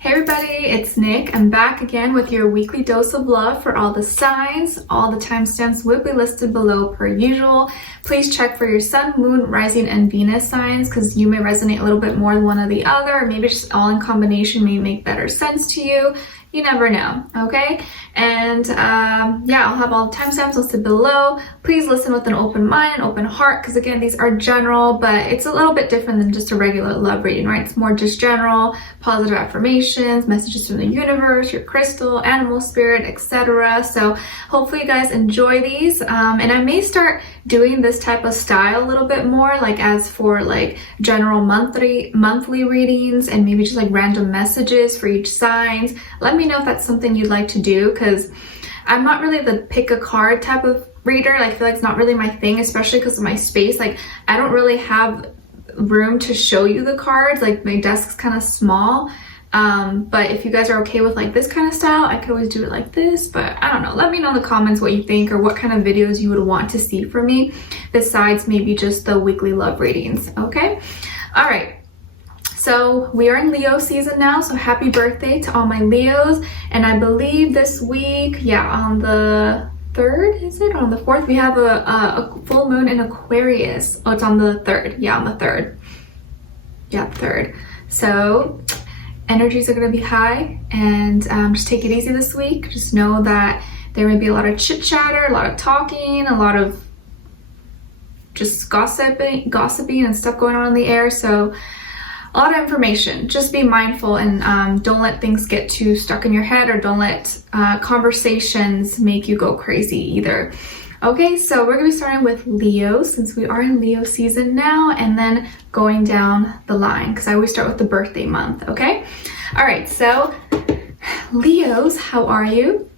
Hey everybody, it's Nick. I'm back again with your weekly dose of love for all the signs. All the timestamps will be listed below per usual. Please check for your sun, moon, rising, and Venus signs because you may resonate a little bit more than one or the other, or maybe just all in combination may make better sense to you. You never know, okay? And yeah, I'll have all the timestamps listed below. Please listen with an open mind and open heart because again, these are general, but it's a little bit different than just a regular love reading, right? It's more just general, positive affirmations, messages from the universe, your crystal, animal spirit, etc. So hopefully you guys enjoy these. And I may start doing this type of style a little bit more, like as for like general monthly readings and maybe just like random messages for each signs. Let me know if that's something you'd like to do because I'm not really the pick a card type of reader. Like, I feel like it's not really my thing, especially because of my space. Like, I don't really have room to show you the cards. Like, my desk's kind of small. But if you guys are okay with like this kind of style, I could always do it like this, but I don't know. Let me know in the comments what you think or what kind of videos you would want to see from me besides maybe just the weekly love readings, okay? All right. So we are in Leo season now, so happy birthday to all my Leos. And I believe this week, yeah, on the 3rd, is it? On the 4th, we have a full moon in Aquarius. Oh, it's on the 3rd. Yeah, on the 3rd. Yeah, 3rd. So energies are going to be high, and just take it easy this week. Just know that there may be a lot of chit chatter, a lot of talking, a lot of just gossiping and stuff going on in the air. So a lot of information. Just be mindful and don't let things get too stuck in your head, or don't let conversations make you go crazy either. Okay, so we're gonna be starting with Leo since we are in Leo season now, and then going down the line because I always start with the birthday month, okay? All right, so Leos, how are you?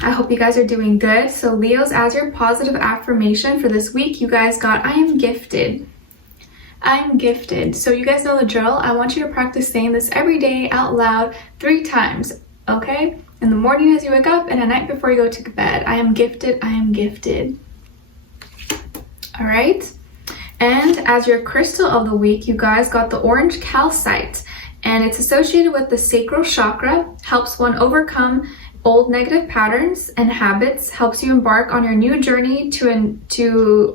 I hope you guys are doing good. So Leos, as your positive affirmation for this week, you guys got, I am gifted. I'm gifted. So you guys know the drill. I want you to practice saying this every day out loud 3 times, okay? In the morning as you wake up and at night before you go to bed. I am gifted, I am gifted. All right? And as your crystal of the week, you guys got the orange calcite, and it's associated with the sacral chakra, helps one overcome old negative patterns and habits, helps you embark on your new journey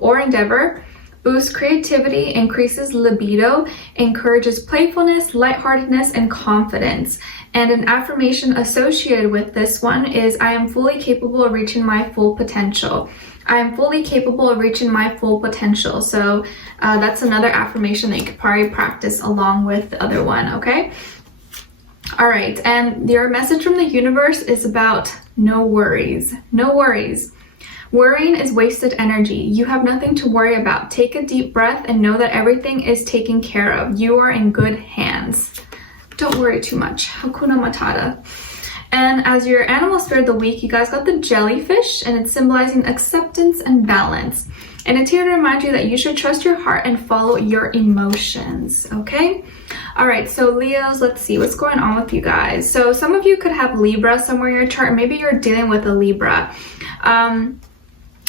or endeavor, boosts creativity, increases libido, encourages playfulness, lightheartedness, and confidence. And an affirmation associated with this one is, I am fully capable of reaching my full potential. I am fully capable of reaching my full potential. So that's another affirmation that you could probably practice along with the other one, okay? All right, and your message from the universe is about no worries. No worries. Worrying is wasted energy. You have nothing to worry about. Take a deep breath and know that everything is taken care of. You are in good hands. Don't worry too much. Hakuna Matata. And as your animal spirit of the week, you guys got the jellyfish, and it's symbolizing acceptance and balance. And it's here to remind you that you should trust your heart and follow your emotions, okay? All right, so Leos, let's see what's going on with you guys. So some of you could have Libra somewhere in your chart. Maybe you're dealing with a Libra.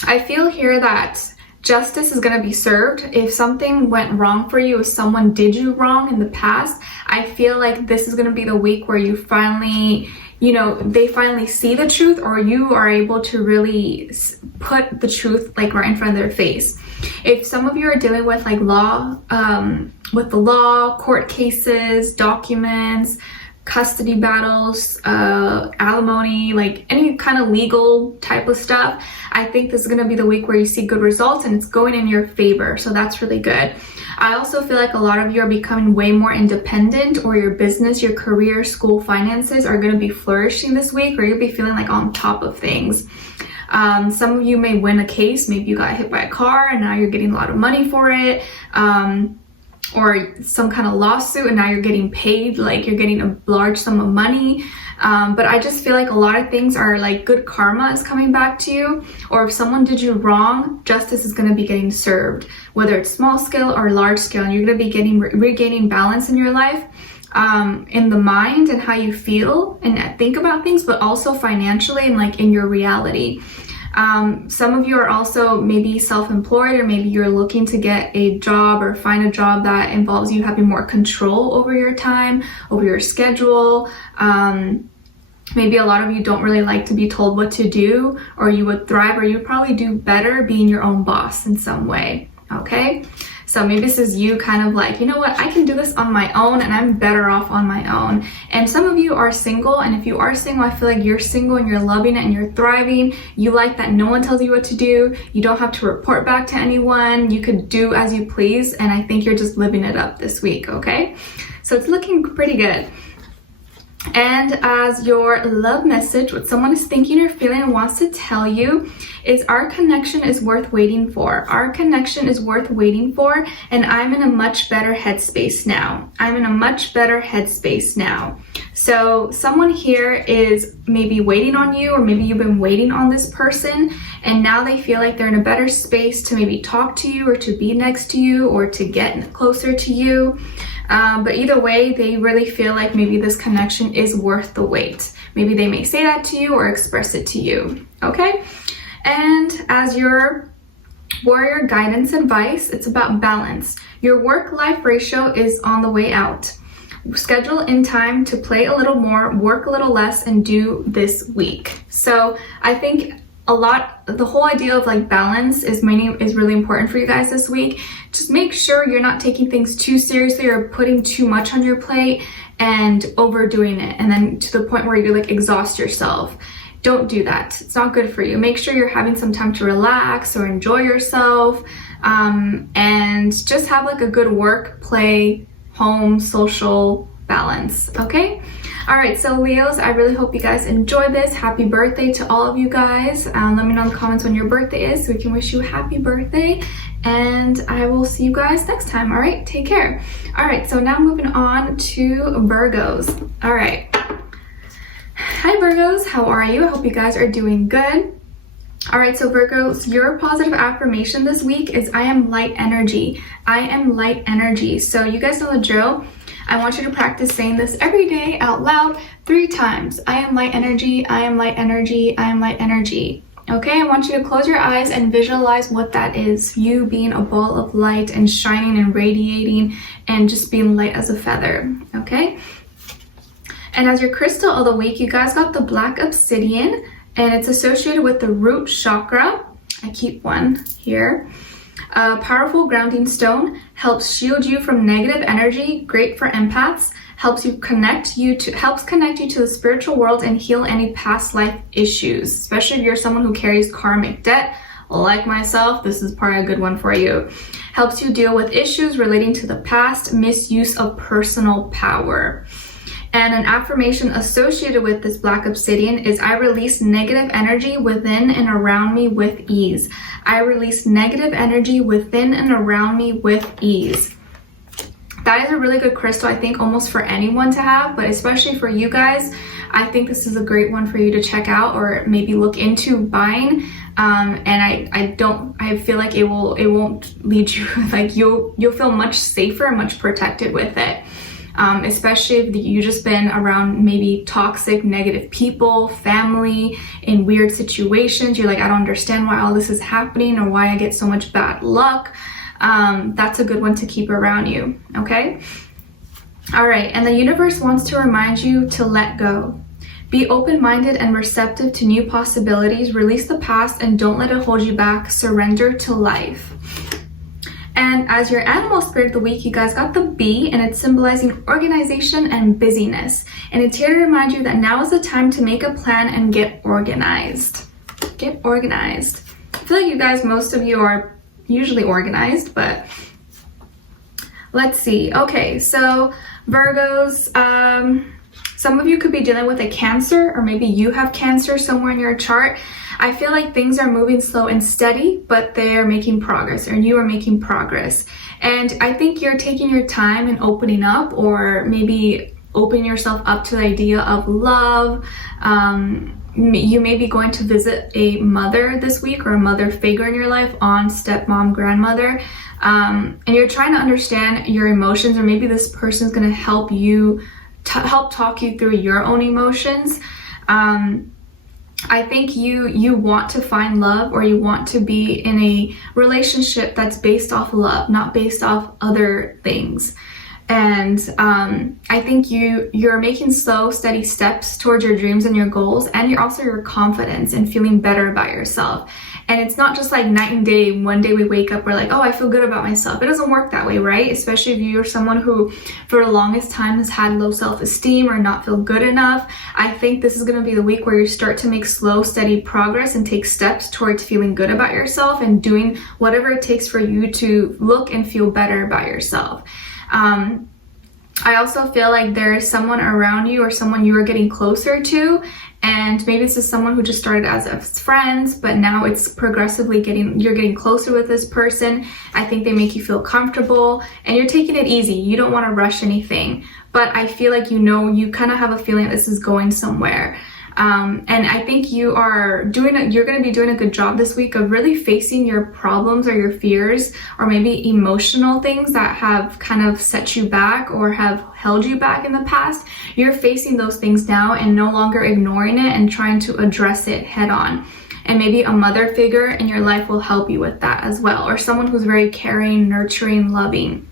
I feel here that justice is going to be served. If something went wrong for you, if someone did you wrong in the past, I feel like this is going to be the week where you finally, they finally see the truth, or you are able to really put the truth like right in front of their face. If some of you are dealing with like law, with the law, court cases, documents, custody battles, alimony, like any kind of legal type of stuff, I think this is going to be the week where you see good results and it's going in your favor. So that's really good. I also feel like a lot of you are becoming way more independent, or your business, your career, school, finances are going to be flourishing this week, or you'll be feeling like on top of things. Some of you may win a case. Maybe you got hit by a car and now you're getting a lot of money for it. Or some kind of lawsuit and now you're getting paid, like you're getting a large sum of money. But I just feel like a lot of things are like good karma is coming back to you, or if someone did you wrong, justice is going to be getting served, whether it's small scale or large scale, and you're going to be regaining balance in your life, in the mind and how you feel and think about things, but also financially and like in your reality. Some of you are also maybe self-employed, or maybe you're looking to get a job or find a job that involves you having more control over your time, over your schedule. Maybe a lot of you don't really like to be told what to do, or you would thrive, or you'd probably do better being your own boss in some way, okay? So maybe this is you kind of like, you know what, I can do this on my own and I'm better off on my own. And some of you are single, and if you are single, I feel like you're single and you're loving it and you're thriving. You like that no one tells you what to do. You don't have to report back to anyone. You could do as you please, and I think you're just living it up this week, okay? So it's looking pretty good. And as your love message, what someone is thinking or feeling and wants to tell you is, our connection is worth waiting for. Our connection is worth waiting for, and I'm in a much better headspace now. I'm in a much better headspace now. So someone here is maybe waiting on you, or maybe you've been waiting on this person, and now they feel like they're in a better space to maybe talk to you, or to be next to you, or to get closer to you. But either way, they really feel like maybe this connection is worth the wait. Maybe they may say that to you or express it to you, okay? And as your warrior guidance advice, it's about balance. Your work-life ratio is on the way out. Schedule in time to play a little more, work a little less, and do this week. So I think the whole idea of like balance is really important for you guys this week. Just make sure you're not taking things too seriously or putting too much on your plate and overdoing it, and then to the point where you like exhaust yourself. Don't do that. It's not good for you. Make sure you're having some time to relax or enjoy yourself, and just have like a good work, play, home, social balance, okay? All right, so Leos, I really hope you guys enjoy this. Happy birthday to all of you guys. Let me know in the comments when your birthday is so we can wish you a happy birthday. And I will see you guys next time, all right? Take care. All right, so now moving on to Virgos. All right. Hi, Virgos. How are you? I hope you guys are doing good. All right, so Virgos, your positive affirmation this week is, I am light energy. I am light energy. So you guys know the drill. I want you to practice saying this every day out loud 3 times. I am light energy, I am light energy, I am light energy. Okay, I want you to close your eyes and visualize what that is. You being a ball of light and shining and radiating and just being light as a feather, okay? And as your crystal of the week, you guys got the black obsidian, and it's associated with the root chakra. I keep one here. A powerful grounding stone, helps shield you from negative energy, great for empaths, helps connect you to the spiritual world and heal any past life issues, especially if you're someone who carries karmic debt like myself. This is probably a good one for you. Helps you deal with issues relating to the past, misuse of personal power. And an affirmation associated with this black obsidian is, I release negative energy within and around me with ease. I release negative energy within and around me with ease. That is a really good crystal, I think, almost for anyone to have, but especially for you guys, I think this is a great one for you to check out or maybe look into buying. And I feel like it won't lead you, like you'll feel much safer, much protected with it. Especially if you've just been around maybe toxic, negative people, family, in weird situations. You're like, I don't understand why all this is happening or why I get so much bad luck. That's a good one to keep around you, okay? All right, and the universe wants to remind you to let go. Be open-minded and receptive to new possibilities. Release the past and don't let it hold you back. Surrender to life. And as your animal spirit of the week, you guys got the bee, and it's symbolizing organization and busyness. And it's here to remind you that now is the time to make a plan and get organized. Get organized. I feel like you guys, most of you are usually organized, but let's see. Okay, so Virgos, some of you could be dealing with a Cancer, or maybe you have Cancer somewhere in your chart. I feel like things are moving slow and steady, but they're making progress, or you are making progress. And I think you're taking your time and opening up, or maybe opening yourself up to the idea of love. You may be going to visit a mother this week, or a mother figure in your life, aunt, stepmom, grandmother. And you're trying to understand your emotions, or maybe this person's going to help you help talk you through your own emotions. I think you want to find love, or you want to be in a relationship that's based off love, not based off other things. And I think you're making slow, steady steps towards your dreams and your goals, and you're also your confidence and feeling better about yourself. And it's not just like night and day. One day we wake up, we're like, oh, I feel good about myself. It doesn't work that way, right? Especially if you're someone who for the longest time has had low self-esteem or not feel good enough. I think this is going to be the week where you start to make slow, steady progress and take steps towards feeling good about yourself and doing whatever it takes for you to look and feel better about yourself. I also feel like there is someone around you or someone you are getting closer to, and maybe this is someone who just started as friends, but now it's progressively you're getting closer with this person. I think they make you feel comfortable and you're taking it easy. You don't want to rush anything, but I feel like you kind of have a feeling this is going somewhere. And I think you're going to be doing a good job this week of really facing your problems or your fears, or maybe emotional things that have kind of set you back or have held you back in the past. You're facing those things now and no longer ignoring it and trying to address it head on. And maybe a mother figure in your life will help you with that as well, or someone who's very caring, nurturing, loving.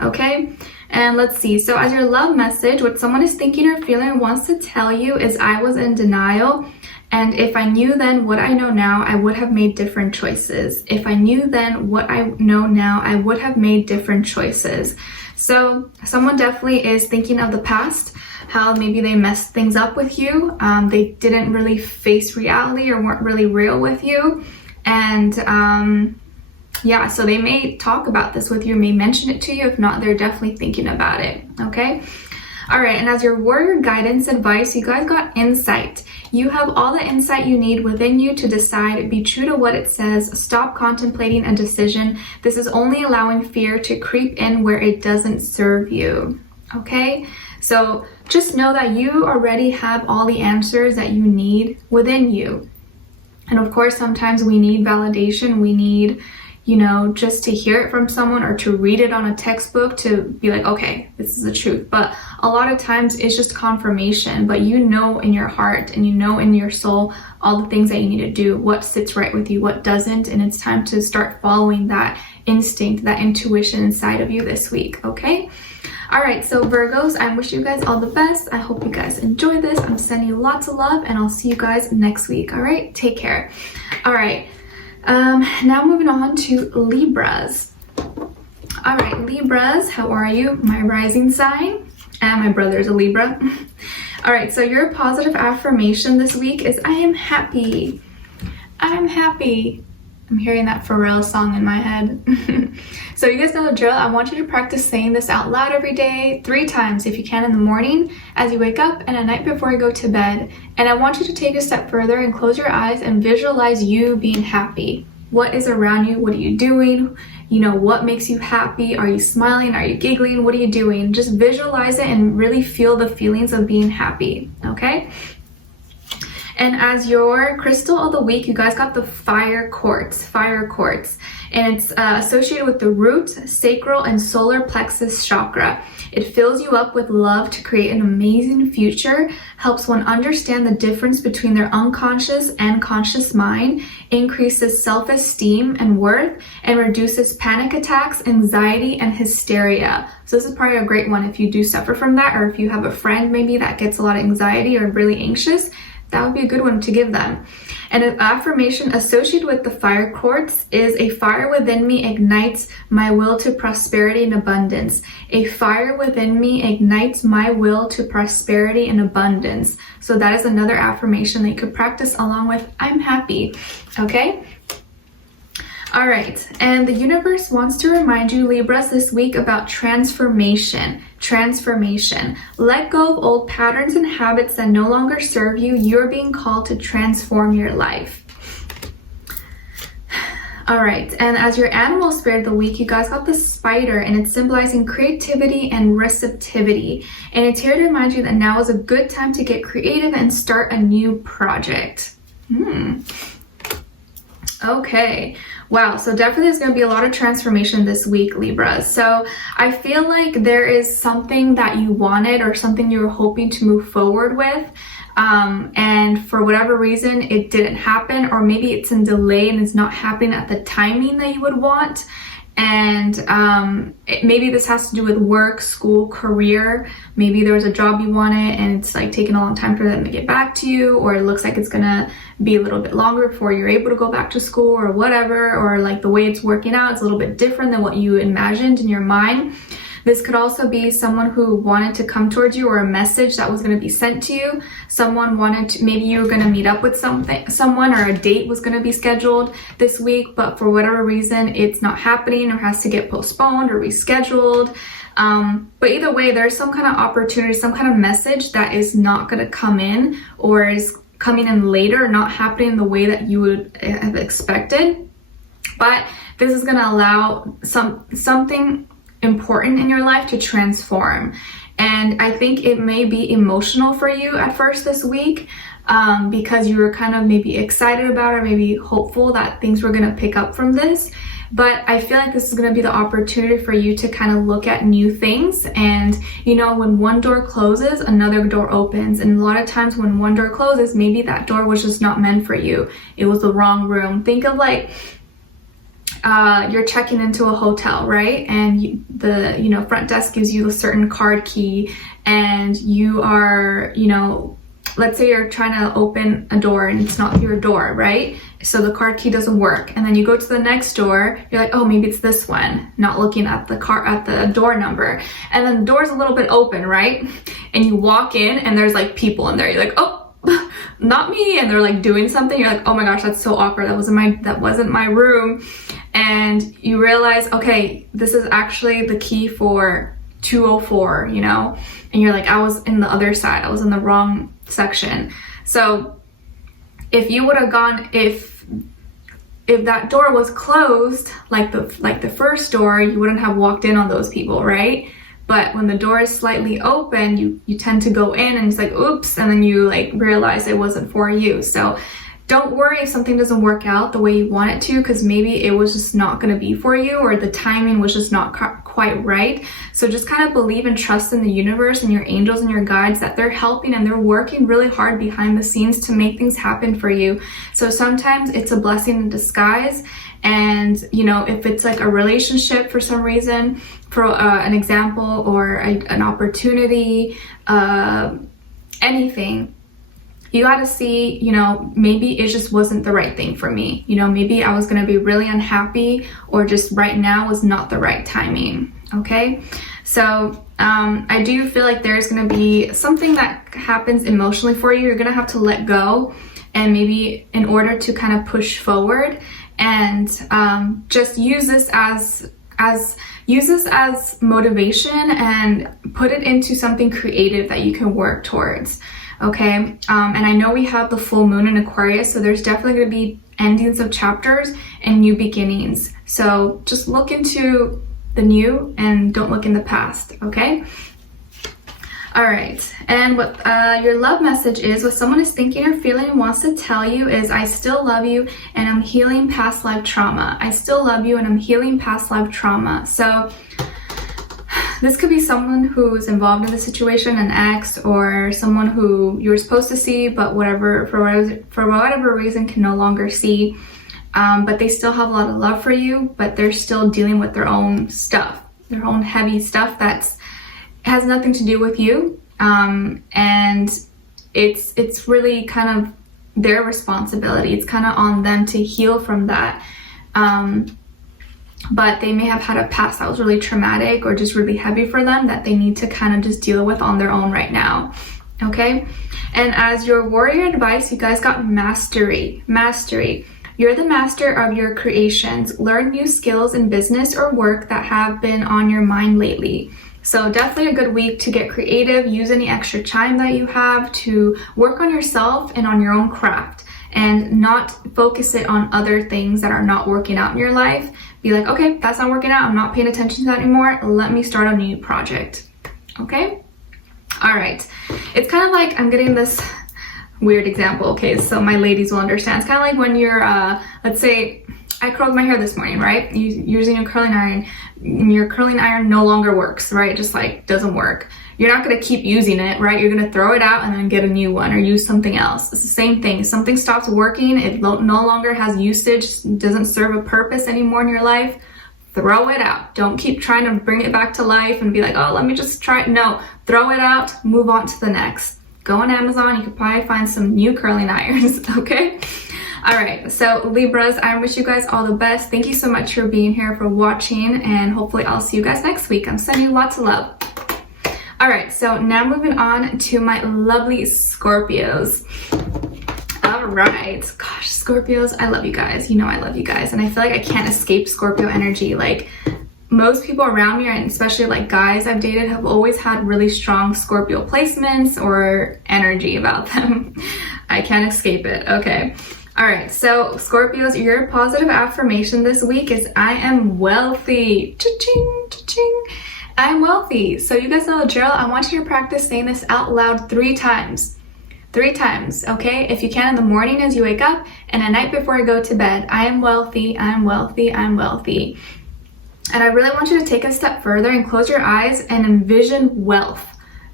Okay? And let's see, so as your love message, what someone is thinking or feeling or wants to tell you is, I was in denial, and if I knew then what I know now, I would have made different choices. If I knew then what I know now, I would have made different choices. So someone definitely is thinking of the past, how maybe they messed things up with you. They didn't really face reality or weren't really real with you. And yeah, so they may talk about this with you, may mention it to you. If not, they're definitely thinking about it, okay? All right, and as your warrior guidance advice, you guys got insight. You have all the insight you need within you to decide. Be true to what it says. Stop contemplating a decision. This is only allowing fear to creep in where it doesn't serve you, okay? So just know that you already have all the answers that you need within you. And of course, sometimes we need validation. We need, just to hear it from someone or to read it on a textbook to be like, okay, this is the truth. But a lot of times it's just confirmation, but you know in your heart and you know in your soul all the things that you need to do, what sits right with you, what doesn't, and it's time to start following that instinct, that intuition inside of you this week, okay? All right, so Virgos, I wish you guys all the best. I hope you guys enjoy this. I'm sending you lots of love, and I'll see you guys next week, all right? Take care. All right. Now moving on to Libras. All right, Libras, how are you? My rising sign, and my brother's a Libra. All right, so your positive affirmation this week is, I am happy. I'm happy. I'm hearing that Pharrell song in my head. So you guys know the drill. I want you to practice saying this out loud every day, 3 times if you can, in the morning, as you wake up, and at night before you go to bed. And I want you to take a step further and close your eyes and visualize you being happy. What is around you? What are you doing? What makes you happy? Are you smiling? Are you giggling? What are you doing? Just visualize it and really feel the feelings of being happy, okay? And as your crystal of the week, you guys got the fire quartz, and it's associated with the root, sacral, and solar plexus chakra. It fills you up with love to create an amazing future, helps one understand the difference between their unconscious and conscious mind, increases self-esteem and worth, and reduces panic attacks, anxiety, and hysteria. So this is probably a great one if you do suffer from that, or if you have a friend maybe that gets a lot of anxiety or really anxious. That would be a good one to give them. And an affirmation associated with the fire quartz is, a fire within me ignites my will to prosperity and abundance. A fire within me ignites my will to prosperity and abundance. So that is another affirmation that you could practice along with I'm happy, okay? All right, and the universe wants to remind you, Libras, this week about transformation. Let go of old patterns and habits that no longer serve you. You're being called to transform your life. All right, and as your animal spirit of the week, you guys got the spider, and it's symbolizing creativity and receptivity. And it's here to remind you that now is a good time to get creative and start a new project. Okay. Wow, so definitely there's going to be a lot of transformation this week, Libra. So I feel like there is something that you wanted or something you were hoping to move forward with. And for whatever reason, it didn't happen, or maybe it's in delay and it's not happening at the timing that you would want. And maybe this has to do with work, school, career. Maybe there was a job you wanted and it's like taking a long time for them to get back to you, or it looks like it's gonna be a little bit longer before you're able to go back to school or whatever, or like the way it's working out is a little bit different than what you imagined in your mind. This could also be someone who wanted to come towards you, or a message that was going to be sent to you. Someone wanted to, maybe you were going to meet up with someone, or a date was going to be scheduled this week, but for whatever reason, it's not happening or has to get postponed or rescheduled. But either way, there's some kind of opportunity, some kind of message that is not going to come in, or is coming in later, not happening the way that you would have expected. But this is going to allow something important in your life to transform. And I think it may be emotional for you at first this week, because you were kind of maybe excited about, or maybe hopeful that things were going to pick up from this. But I feel like this is going to be the opportunity for you to kind of look at new things. And you know, when one door closes, another door opens. And a lot of times when one door closes, maybe that door was just not meant for you. It was the wrong room. Think of like you're checking into a hotel, right? And the front desk gives you a certain card key, and you are, let's say you're trying to open a door and it's not your door, right? So the card key doesn't work, and then you go to the next door, you're like, oh, maybe it's this one, not looking at the door number, and then the door's a little bit open, right? And you walk in and there's like people in there, you're like, oh, not me, and they're like doing something, you're like, oh my gosh, that's so awkward, that wasn't my room. And you realize, okay, this is actually the key for 204, and you're like, I was in the other side, I was in the wrong section. So if you would have gone, if that door was closed, like the first door, you wouldn't have walked in on those people, right? But when the door is slightly open, you tend to go in and it's like, oops, and then you like realize it wasn't for you. So don't worry if something doesn't work out the way you want it to, because maybe it was just not going to be for you, or the timing was just not quite right. So just kind of believe and trust in the universe and your angels and your guides that they're helping and they're working really hard behind the scenes to make things happen for you. So sometimes it's a blessing in disguise. And if it's like a relationship for some reason, for an example, or an opportunity, anything, you got to see, maybe it just wasn't the right thing for me. Maybe I was going to be really unhappy, or just right now was not the right timing. Okay. So I do feel like there's going to be something that happens emotionally for you. You're going to have to let go, and maybe in order to kind of push forward, and just use this as motivation, and put it into something creative that you can work towards. Okay, and I know we have the full moon in Aquarius, so there's definitely going to be endings of chapters and new beginnings. So just look into the new and don't look in the past, okay? All right, and what your love message is, what someone is thinking or feeling and wants to tell you is, I still love you and I'm healing past life trauma. I still love you and I'm healing past life trauma. So this could be someone who's involved in the situation, an ex, or someone who you were supposed to see, but for whatever reason can no longer see. But they still have a lot of love for you, but they're still dealing with their own stuff, their own heavy stuff that's has nothing to do with you. And it's really kind of their responsibility. It's kind of on them to heal from that. But they may have had a past that was really traumatic or just really heavy for them that they need to kind of just deal with on their own right now. Okay. And as your warrior advice, you guys got mastery. You're the master of your creations. Learn new skills in business or work that have been on your mind lately. So definitely a good week to get creative, use any extra time that you have to work on yourself and on your own craft, and not focus it on other things that are not working out in your life. Be like, okay, that's not working out, I'm not paying attention to that anymore, let me start a new project. Okay? All right. It's kind of like, I'm getting this weird example, okay, so my ladies will understand. It's kind of like when you're, let's say, I curled my hair this morning, right? Using a curling iron, your curling iron no longer works, right? It just like doesn't work. You're not going to keep using it, right? You're going to throw it out and then get a new one or use something else. It's the same thing. If something stops working, it no longer has usage, doesn't serve a purpose anymore in your life, throw it out. Don't keep trying to bring it back to life and be like, oh, let me just try it. No, throw it out, move on to the next. Go on Amazon, you could probably find some new curling irons, okay? All right, so Libras, I wish you guys all the best. Thank you so much for being here, for watching, and hopefully I'll see you guys next week. I'm sending you lots of love. All right, so now moving on to my lovely Scorpios. All right, gosh, Scorpios, I love you guys. You know I love you guys, and I feel like I can't escape Scorpio energy. Like, most people around me, and especially like guys I've dated, have always had really strong Scorpio placements or energy about them. I can't escape it. Okay. All right. So Scorpios, your positive affirmation this week is I am wealthy. Cha-ching, cha-ching. I'm wealthy. So you guys know the drill. I want you to practice saying this out loud 3 times. 3 times, okay? If you can, in the morning as you wake up, and at night before you go to bed. I am wealthy. I'm wealthy. I'm wealthy. And I really want you to take a step further and close your eyes and envision wealth,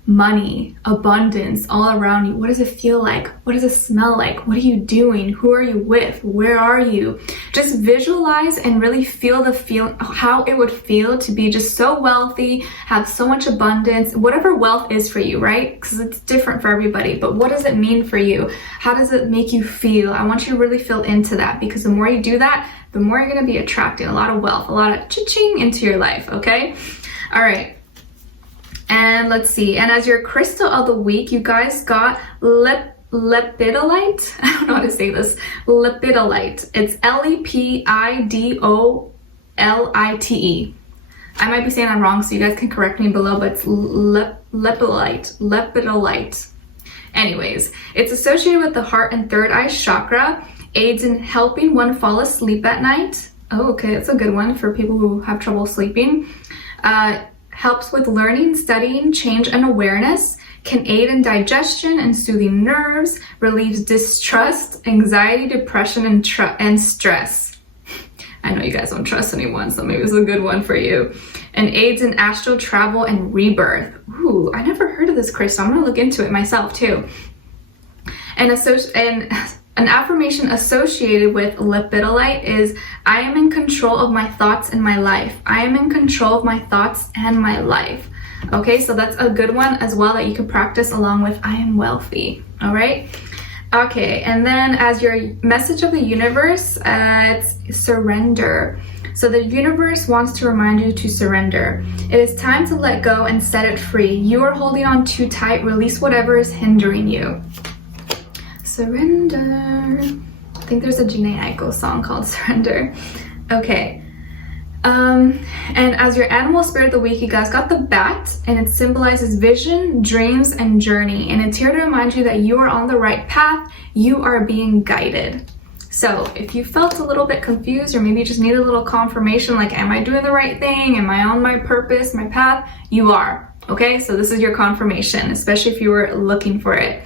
money, abundance all around you. What does it feel like? What does it smell like? What are you doing? Who are you with? Where are you? Just visualize and really feel how it would feel to be just so wealthy, have so much abundance, whatever wealth is for you, right? Because it's different for everybody. But what does it mean for you? How does it make you feel? I want you to really feel into that, because the more you do that, the more you're going to be attracting a lot of wealth, a lot of cha-ching into your life, okay? All right. And let's see. And as your crystal of the week, you guys got lepidolite. I don't know how to say this. Lepidolite. It's Lepidolite. I might be saying that wrong, so you guys can correct me below, but it's lepidolite. Anyways, it's associated with the heart and third eye chakra, aids in helping one fall asleep at night. Oh, okay, that's a good one for people who have trouble sleeping. Helps with learning, studying, change, and awareness, can aid in digestion and soothing nerves, relieves distrust, anxiety, depression, and stress. I know you guys don't trust anyone, so maybe it's a good one for you. And aids in astral travel and rebirth. Ooh, I never heard of this crystal. I'm gonna look into it myself too. And an affirmation associated with lepidolite is, I am in control of my thoughts and my life. I am in control of my thoughts and my life. Okay, so that's a good one as well that you can practice along with I am wealthy. All right. Okay, and then as your message of the universe, it's surrender. So the universe wants to remind you to surrender. It is time to let go and set it free. You are holding on too tight. Release whatever is hindering you. Surrender. I think there's a Jhené Aiko song called Surrender. Okay. And as your animal spirit of the week, you guys got the bat, and it symbolizes vision, dreams, and journey. And it's here to remind you that you are on the right path. You are being guided. So if you felt a little bit confused, or maybe you just need a little confirmation, like, am I doing the right thing? Am I on my purpose, my path? You are. Okay, so this is your confirmation, especially if you were looking for it.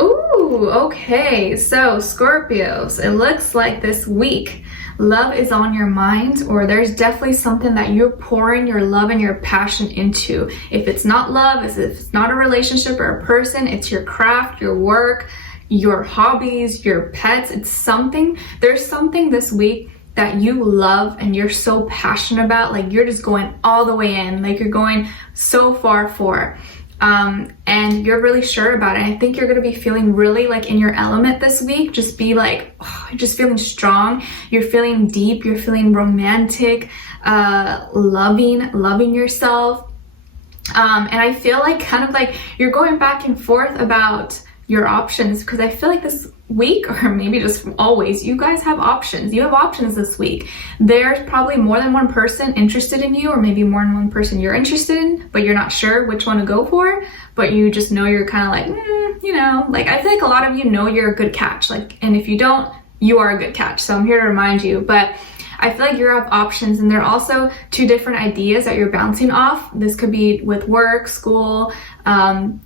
Ooh, okay, so Scorpios, it looks like this week love is on your mind, or there's definitely something that you're pouring your love and your passion into. If it's not love, if it's not a relationship or a person, it's your craft, your work, your hobbies, your pets. It's something, there's something this week that you love and you're so passionate about, like you're just going all the way in, like you're going so far for. And you're really sure about it. I think you're going to be feeling really like in your element this week. Just be like, you're just feeling strong. You're feeling deep. You're feeling romantic, loving yourself. And I feel like kind of like you're going back and forth about your options, because I feel like this week, or maybe just always, you guys have options. You have options this week. There's probably more than one person interested in you, or maybe more than one person you're interested in, but you're not sure which one to go for, but you just know you're kind of like, you know, like I feel like a lot of you know you're a good catch, like, and if you don't, you are a good catch. So I'm here to remind you. But I feel like you have options, and there are also two different ideas that you're bouncing off. This could be with work, school,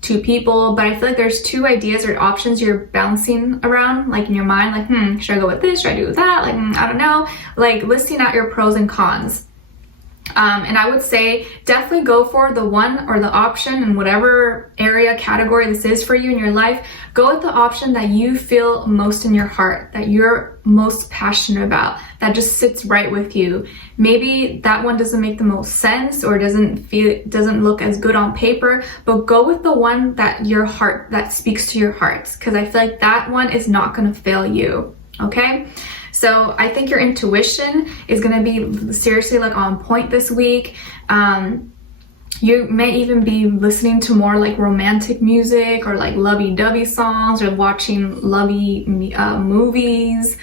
two people, but I feel like there's two ideas or options you're bouncing around, like in your mind, like, should I go with this? Should I do that? Like, I don't know, like listing out your pros and cons. And I would say definitely go for the one or the option in whatever area, category this is for you in your life. Go with the option that you feel most in your heart, that you're most passionate about, that just sits right with you. Maybe that one doesn't make the most sense or doesn't look as good on paper, but go with the one that speaks to your heart, because I feel like that one is not going to fail you. Okay? So I think your intuition is going to be seriously like on point this week. You may even be listening to more like romantic music or like lovey-dovey songs, or watching lovey movies.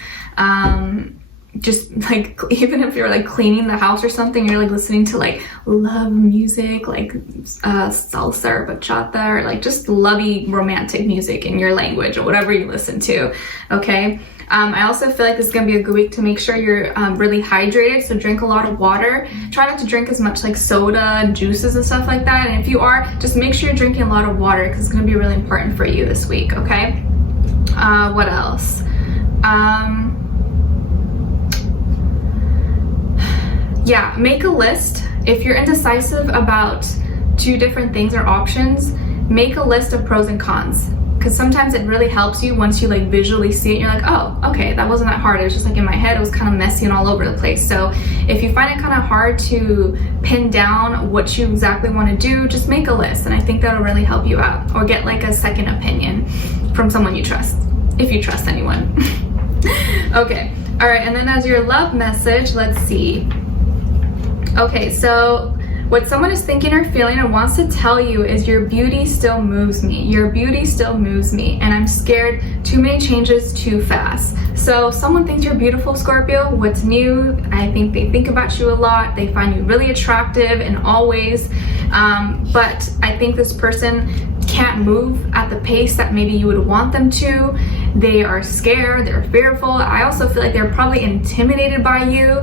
Just like, even if you're like cleaning the house or something, you're like listening to like love music, like salsa or bachata, or like just lovey romantic music in your language or whatever you listen to. Okay. I also feel like this is going to be a good week to make sure you're really hydrated. So drink a lot of water. Try not to drink as much like soda, juices and stuff like that. And if you are, just make sure you're drinking a lot of water, because it's going to be really important for you this week. Okay. What else? Yeah, make a list. If you're indecisive about two different things or options, make a list of pros and cons, because sometimes it really helps you once you like visually see it. You're like, oh, okay, that wasn't that hard. It was just like in my head, it was kind of messy and all over the place. So if you find it kind of hard to pin down what you exactly want to do, just make a list, and I think that'll really help you out. Or get like a second opinion from someone you trust, if you trust anyone. Okay, all right, and then as your love message, let's see. Okay, so what someone is thinking or feeling and wants to tell you is, your beauty still moves me. Your beauty still moves me, and I'm scared too many changes too fast. So someone thinks you're beautiful, Scorpio. What's new? I think they think about you a lot. They find you really attractive in all ways. But I think this person can't move at the pace that maybe you would want them to. They are scared, they're fearful. I also feel like they're probably intimidated by you.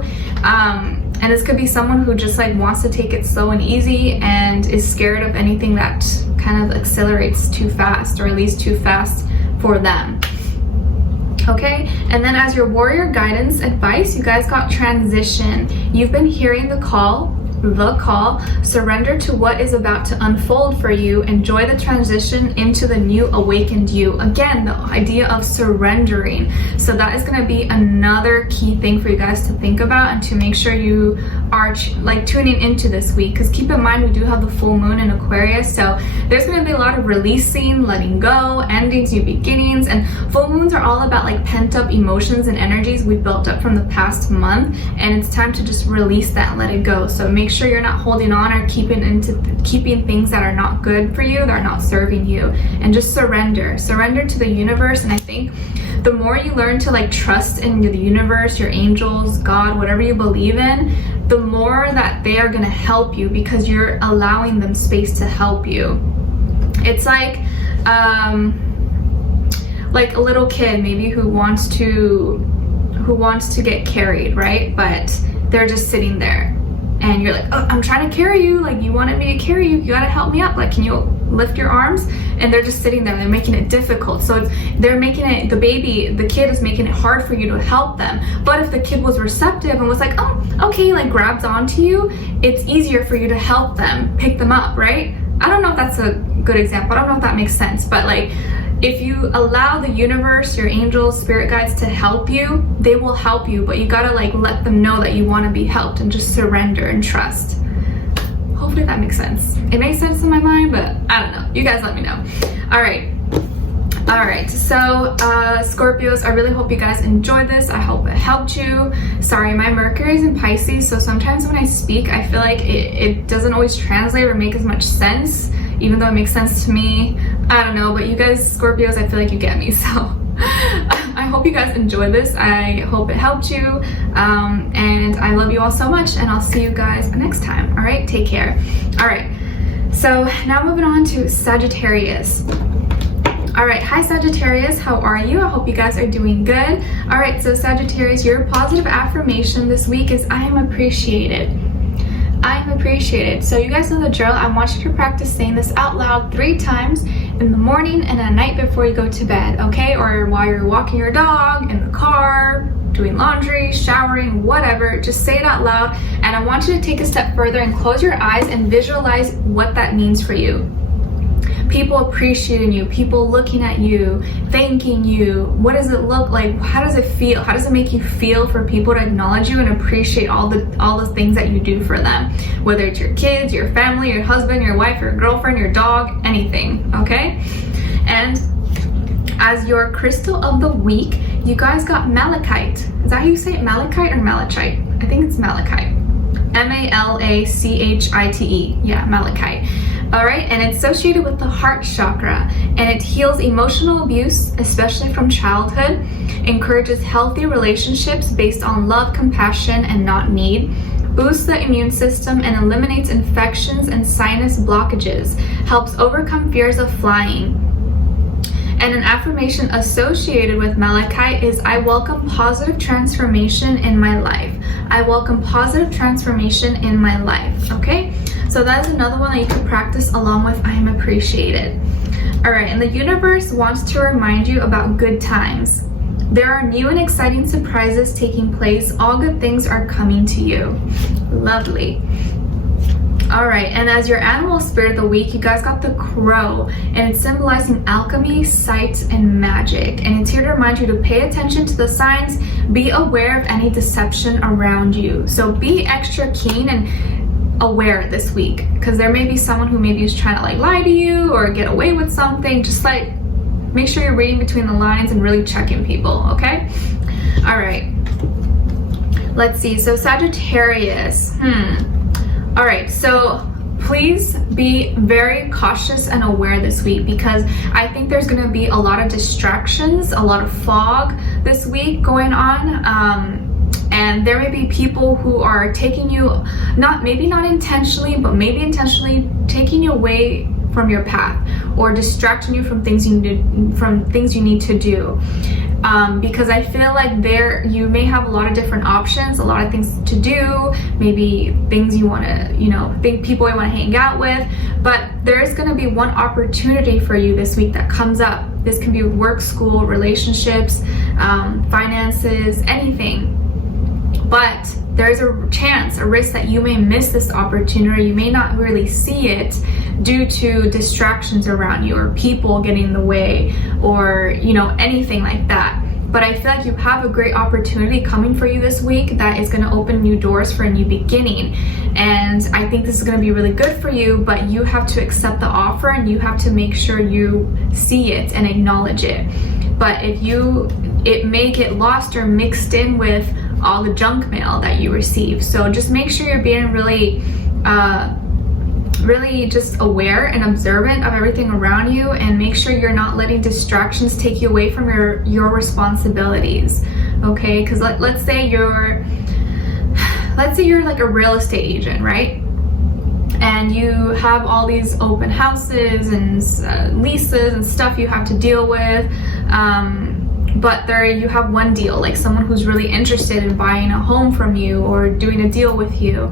And this could be someone who just like wants to take it slow and easy, and is scared of anything that kind of accelerates too fast, or at least too fast for them. Okay, and then as your warrior guidance advice, you guys got transition. You've been hearing the call, surrender to what is about to unfold for you. Enjoy the transition into the new awakened you. Again, the idea of surrendering. So that is going to be another key thing for you guys to think about, and to make sure you are like tuning into this week, because keep in mind we do have the full moon in Aquarius, so there's going to be a lot of releasing, letting go, endings, new beginnings. And full moons are all about like pent up emotions and energies we built up from the past month, and it's time to just release that and let it go. So make sure you're not holding on or keeping things that are not good for you, that are not serving you, and just surrender to the universe. And I think the more you learn to like trust in the universe, your angels, God, whatever you believe in, the more that they are going to help you, because you're allowing them space to help you. It's like a little kid maybe who wants to get carried, right? But they're just sitting there, and you're like, oh, I'm trying to carry you, like you wanted me to carry you, you gotta help me up, like can you lift your arms? And they're just sitting there, and they're making it difficult. So the kid is making it hard for you to help them. But if the kid was receptive and was like, oh, okay, like grabs onto you, it's easier for you to help them, pick them up, right? I don't know if that's a good example, I don't know if that makes sense, but like, if you allow the universe, your angels, spirit guides to help you, they will help you, but you gotta like let them know that you want to be helped, and just surrender and trust. Hopefully that makes sense. It makes sense in my mind, but I don't know. You guys let me know. All right, so Scorpios, I really hope you guys enjoyed this. I hope it helped you. Sorry, my Mercury is in Pisces, so sometimes when I speak, I feel like it doesn't always translate or make as much sense, even though it makes sense to me. I don't know, but you guys, Scorpios, I feel like you get me, so I hope you guys enjoyed this. I hope it helped you, and I love you all so much, and I'll see you guys next time. All right, take care. All right, so now moving on to Sagittarius. All right, hi Sagittarius, how are you? I hope you guys are doing good. All right, so Sagittarius, your positive affirmation this week is I am appreciated. I am appreciated. So you guys know the drill. I want you to practice saying this out loud 3 times in the morning and at night before you go to bed, okay? Or while you're walking your dog, in the car, doing laundry, showering, whatever. Just say it out loud. And I want you to take a step further and close your eyes and visualize what that means for you. People appreciating you, people looking at you, thanking you. What does it look like? How does it feel? How does it make you feel for people to acknowledge you and appreciate all the things that you do for them? Whether it's your kids, your family, your husband, your wife, your girlfriend, your dog, anything, okay? And as your crystal of the week, you guys got malachite. Is that how you say it? Malachite or malachite? I think it's malachite. M-A-L-A-C-H-I-T-E. Yeah, malachite. All right, and it's associated with the heart chakra, and it heals emotional abuse, especially from childhood, encourages healthy relationships based on love, compassion, and not need, boosts the immune system and eliminates infections and sinus blockages, helps overcome fears of flying. And an affirmation associated with malachite is I welcome positive transformation in my life. I welcome positive transformation in my life, okay? So that is another one that you can practice along with I am appreciated. All right, and the universe wants to remind you about good times. There are new and exciting surprises taking place. All good things are coming to you. Lovely. All right, and as your animal spirit of the week, you guys got the crow, and it's symbolizing alchemy, sight, and magic. And it's here to remind you to pay attention to the signs, be aware of any deception around you. So be extra keen and aware this week, because there may be someone who maybe is trying to like lie to you or get away with something. Just like make sure you're reading between the lines and really checking people, okay? All right, let's see. So Sagittarius, all right, so please be very cautious and aware this week, because I think there's going to be a lot of distractions, a lot of fog this week going on. And there may be people who are taking you, maybe not intentionally, but maybe intentionally taking you away from your path or distracting you from things you need to do. Because I feel like you may have a lot of different options, a lot of things to do, maybe things you want to, people you want to hang out with, but there's going to be one opportunity for you this week that comes up. This can be work, school, relationships, finances, anything. But there's a chance, a risk that you may miss this opportunity. You may not really see it due to distractions around you or people getting in the way or, anything like that. But I feel like you have a great opportunity coming for you this week that is going to open new doors for a new beginning. And I think this is going to be really good for you, but you have to accept the offer and you have to make sure you see it and acknowledge it. But it may get lost or mixed in with all the junk mail that you receive. So just make sure you're being really just aware and observant of everything around you, and make sure you're not letting distractions take you away from your responsibilities, okay? Because let's say you're like a real estate agent, right? And you have all these open houses and leases and stuff you have to deal with. But there you have one deal, like someone who's really interested in buying a home from you or doing a deal with you,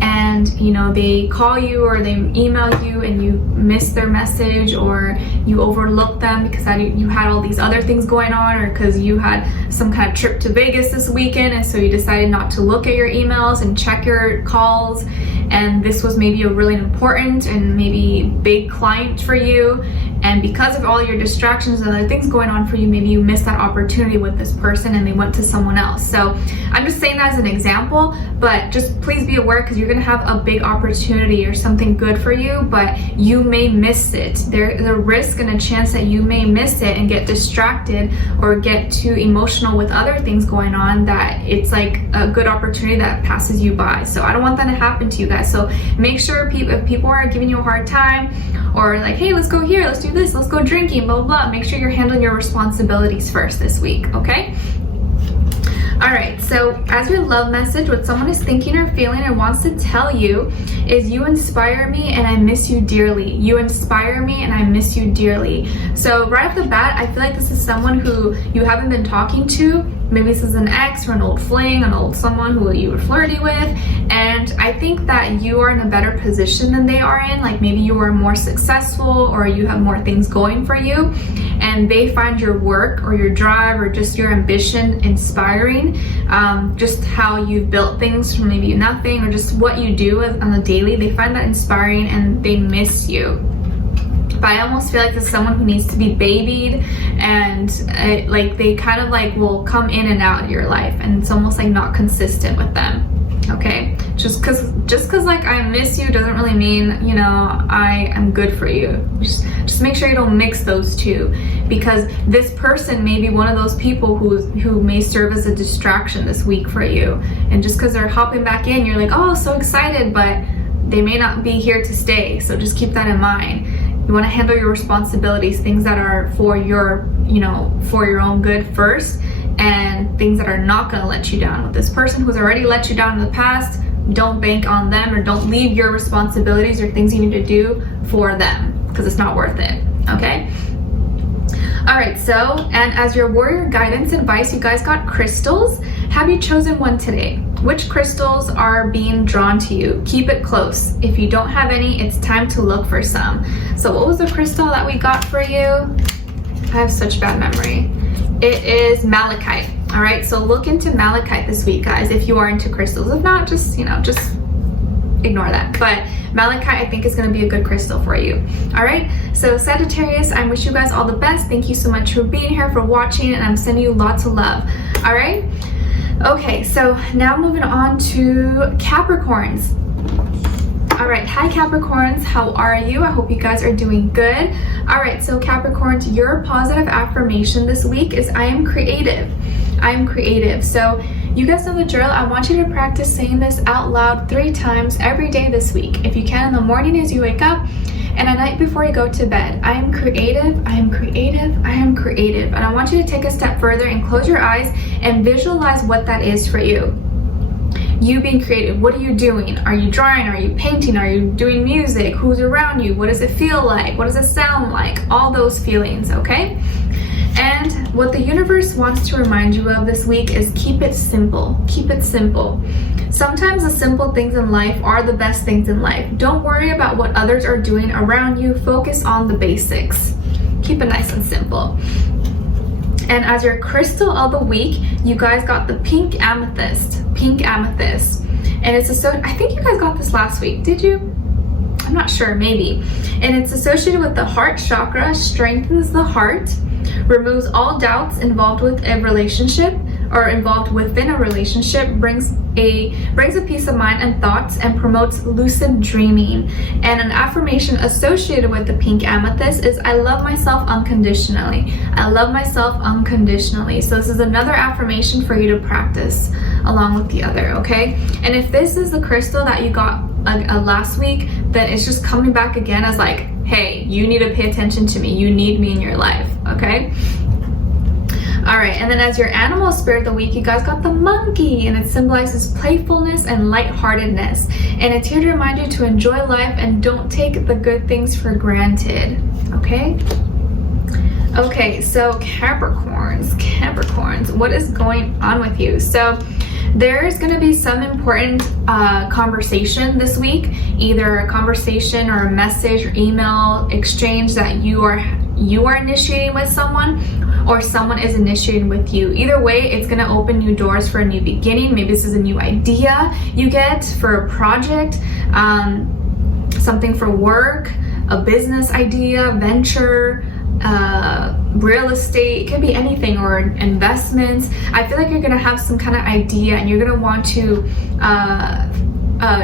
and they call you or they email you and you miss their message, or you overlook them because you had all these other things going on, or because you had some kind of trip to Vegas this weekend, and so you decided not to look at your emails and check your calls, and this was maybe a really important and maybe big client for you, and because of all your distractions and other things going on for you, maybe you missed that opportunity with this person and they went to someone else. So I'm just saying that as an example, but just please be aware, because you're going to have a big opportunity or something good for you, but you may miss it. There's a risk and a chance that you may miss it and get distracted or get too emotional with other things going on, that it's like a good opportunity that passes you by. So I don't want that to happen to you guys. So make sure if people are giving you a hard time, or like, hey, let's go here, let's do this, let's go drinking, blah, blah, blah, make sure you're handling your responsibilities first this week, okay? All right, so as your love message, what someone is thinking or feeling and wants to tell you is, you inspire me and I miss you dearly. You inspire me and I miss you dearly. So right off the bat, I feel like this is someone who you haven't been talking to. Maybe this is an ex or an old fling, an old someone who you were flirty with. And I think that you are in a better position than they are in. Like maybe you are more successful or you have more things going for you. And they find your work or your drive or just your ambition inspiring. Just how you've built things from maybe nothing, or just what you do on a daily. They find that inspiring and they miss you. But I almost feel like this is someone who needs to be babied, and like they kind of like will come in and out of your life, and it's almost like not consistent with them. Okay, just because like I miss you doesn't really mean, you know, I am good for you. Just make sure you don't mix those two, because this person may be one of those people who may serve as a distraction this week for you. And just because they're hopping back in, you're like, oh, so excited, but they may not be here to stay. So just keep that in mind. You want to handle your responsibilities, things that are for your, you know, for your own good first, and things that are not going to let you down. With this person who's already let you down in the past, don't bank on them, or don't leave your responsibilities or things you need to do for them, because it's not worth it. Okay? All right, so, and as your warrior guidance advice, you guys got crystals. Have you chosen one today? Which crystals are being drawn to you? Keep it close. If you don't have any, it's time to look for some. So what was the crystal that we got for you? I have such bad memory. It is malachite. All right, so look into malachite this week, guys, if you are into crystals. If not, just, you know, just ignore that. But malachite, I think, is going to be a good crystal for you. All right, so Sagittarius, I wish you guys all the best. Thank you so much for being here, for watching, and I'm sending you lots of love. All right, okay, so now moving on to Capricorns. All right, hi Capricorns, how are you? I hope you guys are doing good. All right, so Capricorns, your positive affirmation this week is, I am creative. I am creative. So you guys know the drill. I want you to practice saying this out loud 3 times every day this week. If you can, in the morning as you wake up, and at night before you go to bed. I am creative, I am creative, I am creative. And I want you to take a step further and close your eyes and visualize what that is for you. You being creative. What are you doing? Are you drawing? Are you painting? Are you doing music? Who's around you? What does it feel like? What does it sound like? All those feelings, okay? And what the universe wants to remind you of this week is, keep it simple. Keep it simple. Sometimes the simple things in life are the best things in life. Don't worry about what others are doing around you. Focus on the basics. Keep it nice and simple. And as your crystal of the week, you guys got the pink amethyst. Pink amethyst. And it's I think you guys got this last week. Did you? I'm not sure, maybe. And it's associated with the heart chakra, strengthens the heart, removes all doubts involved with a relationship or involved within a relationship, brings a peace of mind and thoughts, and promotes lucid dreaming. And an affirmation associated with the pink amethyst is, I love myself unconditionally. I love myself unconditionally. So this is another affirmation for you to practice along with the other, okay? And if this is the crystal that you got last week, then it's just coming back again as like, hey, you need to pay attention to me. You need me in your life, okay? All right, and then as your animal spirit of the week, you guys got the monkey, and it symbolizes playfulness and lightheartedness. And it's here to remind you to enjoy life and don't take the good things for granted, okay? Okay, so Capricorns, what is going on with you? So there's going to be some important conversation this week, either a conversation or a message or email exchange that you are initiating with someone, or someone is initiating with you. Either way, it's going to open new doors for a new beginning. Maybe this is a new idea you get for a project, something for work, a business idea, venture, real estate. It could be anything, or investments. I feel like you're going to have some kind of idea, and you're going to want to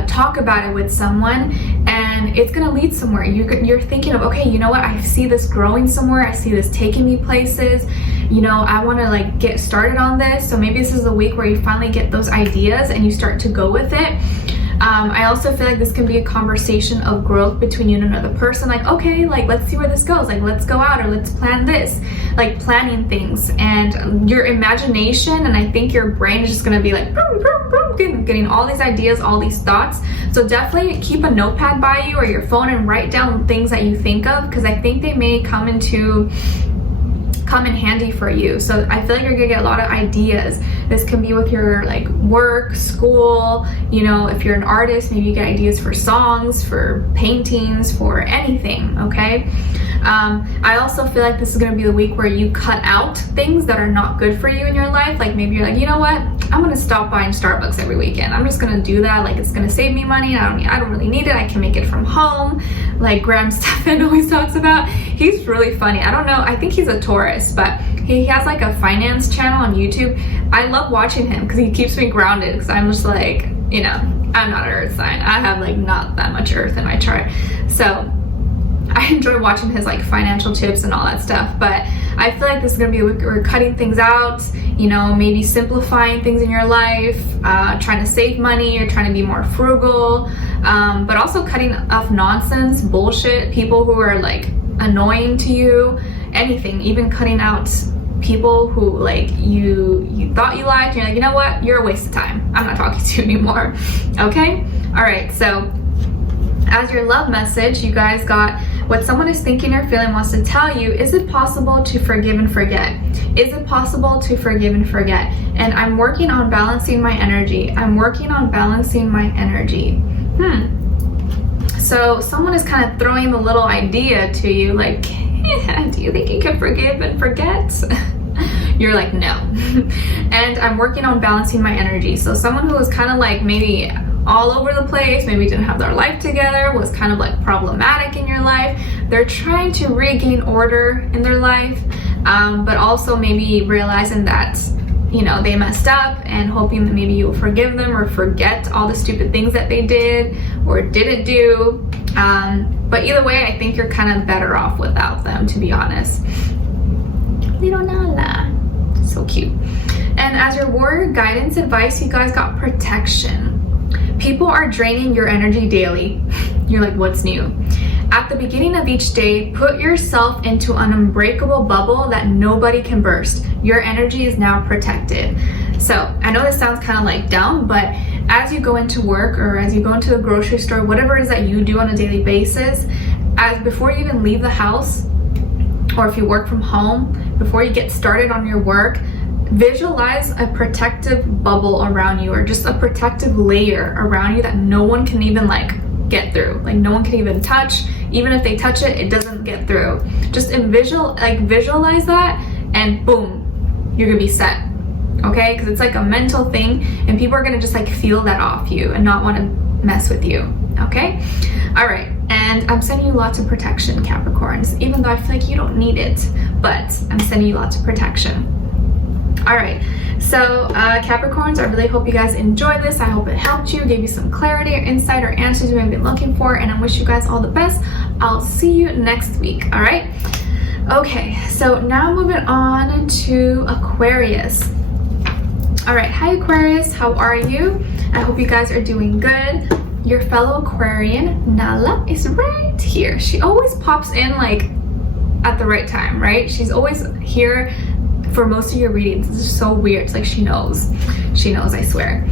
talk about it with someone, and it's going to lead somewhere. You're thinking of, okay, you know what, I see this growing somewhere. I see this taking me places. You know, I want to like get started on this. So maybe this is a week where you finally get those ideas and you start to go with it. I also feel like this can be a conversation of growth between you and another person. Like, okay, like, let's see where this goes. Like, let's go out or let's plan this. Like, planning things. And your imagination, and I think your brain is just going to be like, boom, boom, boom, getting all these ideas, all these thoughts. So definitely keep a notepad by you or your phone and write down things that you think of, because I think they may come in handy for you. So I feel like you're gonna get a lot of ideas. This can be with your like work, school, you know, if you're an artist, maybe you get ideas for songs, for paintings, for anything, okay? I also feel like this is gonna be the week where you cut out things that are not good for you in your life. Like maybe you're like, you know what? I'm gonna stop buying Starbucks every weekend. I'm just gonna do that. Like, it's gonna save me money. I don't really need it. I can make it from home. Like Graham Stephan always talks about. He's really funny. I don't know. I think he's a Taurus, but he has like a finance channel on YouTube. I love watching him because he keeps me grounded, because I'm just like, you know, I'm not an earth sign. I have like not that much earth in my chart. So I enjoy watching his like financial tips and all that stuff. But I feel like this is gonna be a week where we're cutting things out, you know, maybe simplifying things in your life, trying to save money or trying to be more frugal, but also cutting off nonsense, bullshit, people who are like annoying to you, anything, even cutting out people who like you thought you liked, and you're like, you know what, you're a waste of time, I'm not talking to you anymore. Okay, all right, so as your love message, you guys got what someone is thinking or feeling wants to tell you. Is it possible to forgive and forget? Is it possible to forgive and forget? And I'm working on balancing my energy. I'm working on balancing my energy. So someone is kind of throwing the little idea to you, like, do you think you can forgive and forget? You're like, no. And I'm working on balancing my energy. So someone who was kind of like maybe all over the place, maybe didn't have their life together, was kind of like problematic in your life. They're trying to regain order in their life, but also maybe realizing that, you know, they messed up, and hoping that maybe you'll forgive them or forget all the stupid things that they did or didn't do. But either way, I think you're kind of better off without them, to be honest. Little Nala, so cute. And as your warrior guidance advice, you guys got protection. People are draining your energy daily. You're like, what's new? At the beginning of each day, put yourself into an unbreakable bubble that nobody can burst. Your energy is now protected. So I know this sounds kind of like dumb, but as you go into work or as you go into the grocery store, whatever it is that you do on a daily basis, before you even leave the house, or if you work from home, before you get started on your work, visualize a protective bubble around you, or just a protective layer around you that no one can even like get through. Like no one can even touch. Even if they touch it, it doesn't get through. Just visualize that, and boom, you're gonna be set. Okay, because it's like a mental thing, and people are gonna just like feel that off you and not want to mess with you. Okay, all right. And I'm sending you lots of protection, Capricorns, even though I feel like you don't need it, but I'm sending you lots of protection. All right, so Capricorns, I really hope you guys enjoyed this. I hope it helped you, gave you some clarity or insight or answers you may have been looking for, and I wish you guys all the best. I'll see you next week, all right? Okay, so now moving on to Aquarius. All right, hi Aquarius, how are you? I hope you guys are doing good. Your fellow Aquarian, Nala, is right here. She always pops in like at the right time, right? She's always here for most of your readings. It's just so weird. It's like she knows, I swear.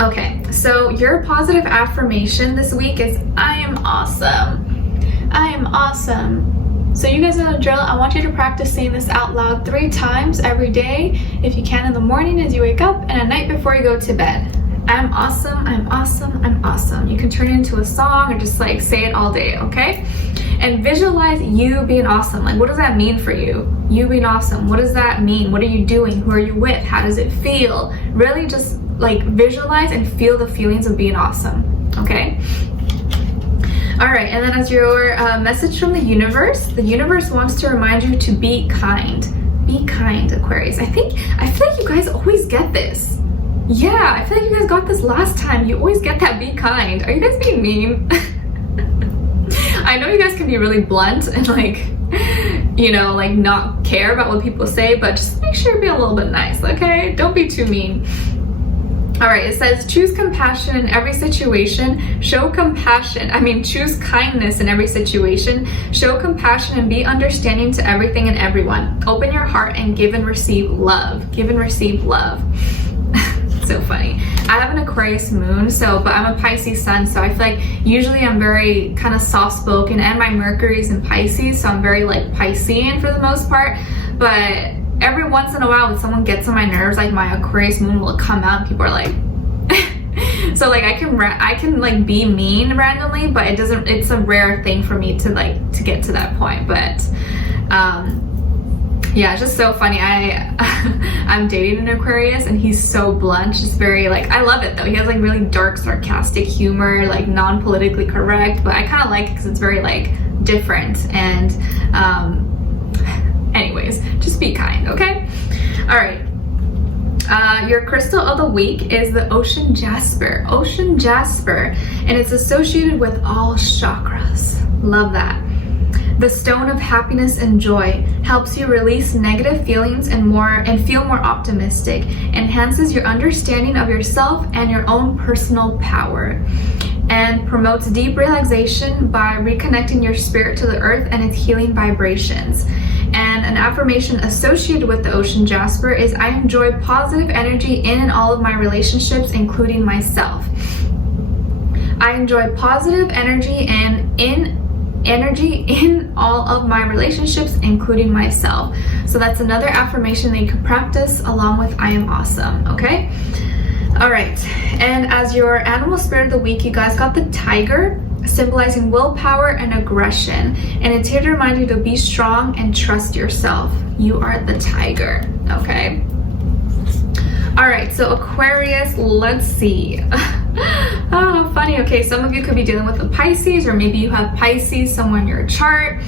Okay, so your positive affirmation this week is, I am awesome. I am awesome. So you guys know the drill. I want you to practice saying this out loud 3 times every day. If you can, in the morning as you wake up, and at night before you go to bed. I'm awesome, I'm awesome, I'm awesome. You can turn it into a song or just like say it all day, okay? And visualize you being awesome. Like, what does that mean for you? You being awesome, what does that mean? What are you doing? Who are you with? How does it feel? Really just like visualize and feel the feelings of being awesome, okay? All right, and then as your message from the universe wants to remind you to be kind. Be kind, Aquarius. I feel like you guys always get this. Yeah, I feel like you guys got this last time. You always get that be kind. Are you guys being mean? I know you guys can be really blunt and like, you know, like not care about what people say, but just make sure to be a little bit nice, okay? Don't be too mean. All right, it says choose compassion in every situation, show compassion. Choose kindness in every situation, show compassion and be understanding to everything and everyone. Open your heart and give and receive love. Give and receive love. So funny. I have an Aquarius moon, but I'm a Pisces sun, so I feel like usually I'm very kind of soft-spoken, and my Mercury is in Pisces, so I'm very like Piscean for the most part. But every once in a while when someone gets on my nerves, like my Aquarius moon will come out and people are like so like I can like be mean randomly, but it's a rare thing for me to get to that point. But yeah, it's just so funny. I'm dating an Aquarius and he's so blunt, just very like, I love it though. He has like really dark, sarcastic humor, like non-politically correct, but I kind of like it because it's very like different. And anyways, just be kind, okay? All right. Your crystal of the week is the Ocean Jasper. Ocean Jasper, and it's associated with all chakras. Love that. The stone of happiness and joy helps you release negative feelings and feel more optimistic, enhances your understanding of yourself and your own personal power, and promotes deep relaxation by reconnecting your spirit to the earth and its healing vibrations. And an affirmation associated with the Ocean Jasper is, I enjoy positive energy in and all of my relationships, including myself. I enjoy positive energy in all of my relationships, including myself. So that's another affirmation that you can practice along with I am awesome, okay? All right, and as your animal spirit of the week, you guys got the tiger, symbolizing willpower and aggression, and it's here to remind you to be strong and trust yourself. You are the tiger, okay? All right, so Aquarius, let's see. Oh, funny. Okay, some of you could be dealing with a Pisces, or maybe you have Pisces somewhere in your chart.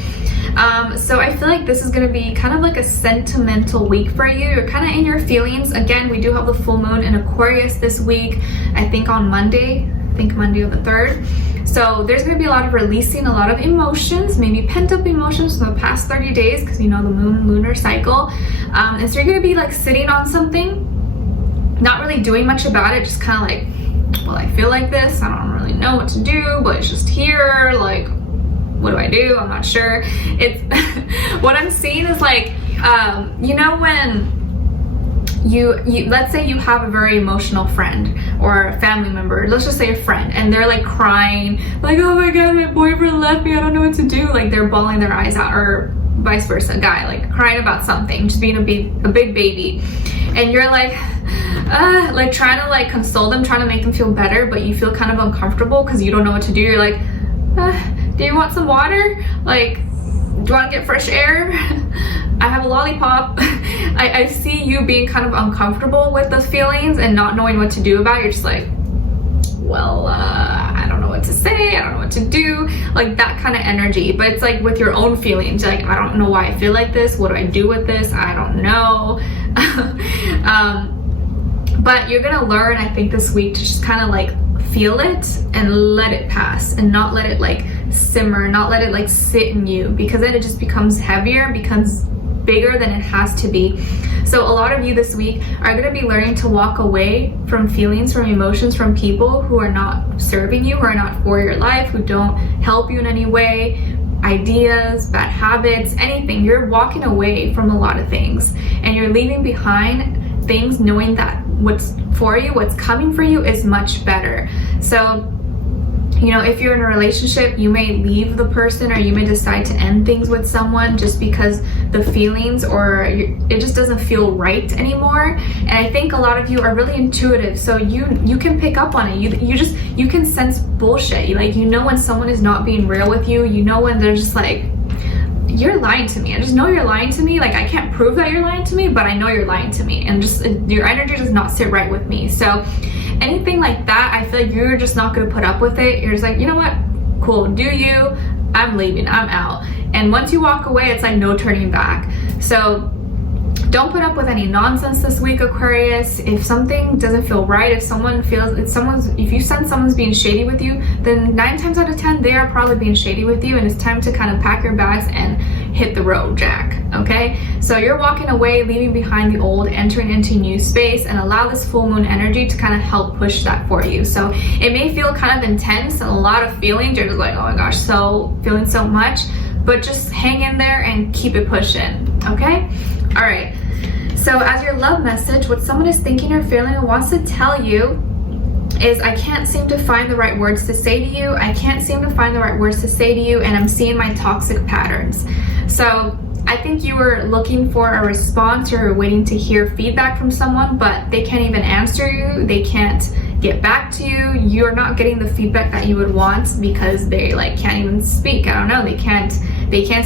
So I feel like this is going to be kind of like a sentimental week for you. You're kind of in your feelings. Again, we do have the full moon in Aquarius this week, I think on Monday. I think Monday the 3rd. So there's going to be a lot of releasing, a lot of emotions, maybe pent up emotions from the past 30 days, because you know the lunar cycle. And so you're going to be like sitting on something, not really doing much about it, just kind of like, well, I feel like this, I don't really know what to do, but it's just here, like, what do I do? I'm not sure. It's what I'm seeing is like, you know, when you let's say you have a very emotional friend or a family member, let's just say a friend, and they're like crying, like, oh my god, my boyfriend left me, I don't know what to do, like they're bawling their eyes out, or vice versa, a guy like crying about something, just being a big baby, and you're like trying to like console them, trying to make them feel better, but you feel kind of uncomfortable because you don't know what to do. You're like, do you want some water? Like, do you want to get fresh air? I have a lollipop. I see you being kind of uncomfortable with those feelings and not knowing what to do about it. You're just like, well, I don't know what to say, I don't know what to do, like that kind of energy. But it's like with your own feelings, like, I don't know why I feel like this, what do I do with this, I don't know. But you're gonna learn, I think, this week to just kind of like feel it and let it pass, and not let it like simmer, not let it like sit in you, because then it just becomes heavier, becomes bigger than it has to be. So a lot of you this week are going to be learning to walk away from feelings, from emotions, from people who are not serving you, who are not for your life, who don't help you in any way, ideas, bad habits, anything. You're walking away from a lot of things, and you're leaving behind things knowing that what's for you, what's coming for you is much better. So, you know, if you're in a relationship, you may leave the person, or you may decide to end things with someone just because the feelings, or it just doesn't feel right anymore. And I think a lot of you are really intuitive, so you can pick up on it. You can sense bullshit. You know when someone is not being real with you. You know when they're just like, you're lying to me. I just know you're lying to me. Like, I can't prove that you're lying to me, but I know you're lying to me, and just your energy does not sit right with me. So anything like that, I feel like you're just not going to put up with it. You're just like, you know what, cool, do you, I'm leaving, I'm out. And once you walk away, it's like no turning back. So don't put up with any nonsense this week, Aquarius. If something doesn't feel right, if you sense someone's being shady with you, then 9 times out of 10 they are probably being shady with you, and it's time to kind of pack your bags and hit the road, Jack. okay? So you're walking away, leaving behind the old, entering into new space, and allow this full moon energy to kind of help push that for you. So it may feel kind of intense and a lot of feelings. You're just like, oh my gosh, so feeling so much, but just hang in there and keep it pushing, okay? All right. So as your love message, what someone is thinking or feeling and wants to tell you is, I can't seem to find the right words to say to you. I can't seem to find the right words to say to you, and I'm seeing my toxic patterns. So I think you were looking for a response or waiting to hear feedback from someone, but they can't even answer you. They can't get back to you. You're not getting the feedback that you would want because they like can't even speak. I don't know. They can't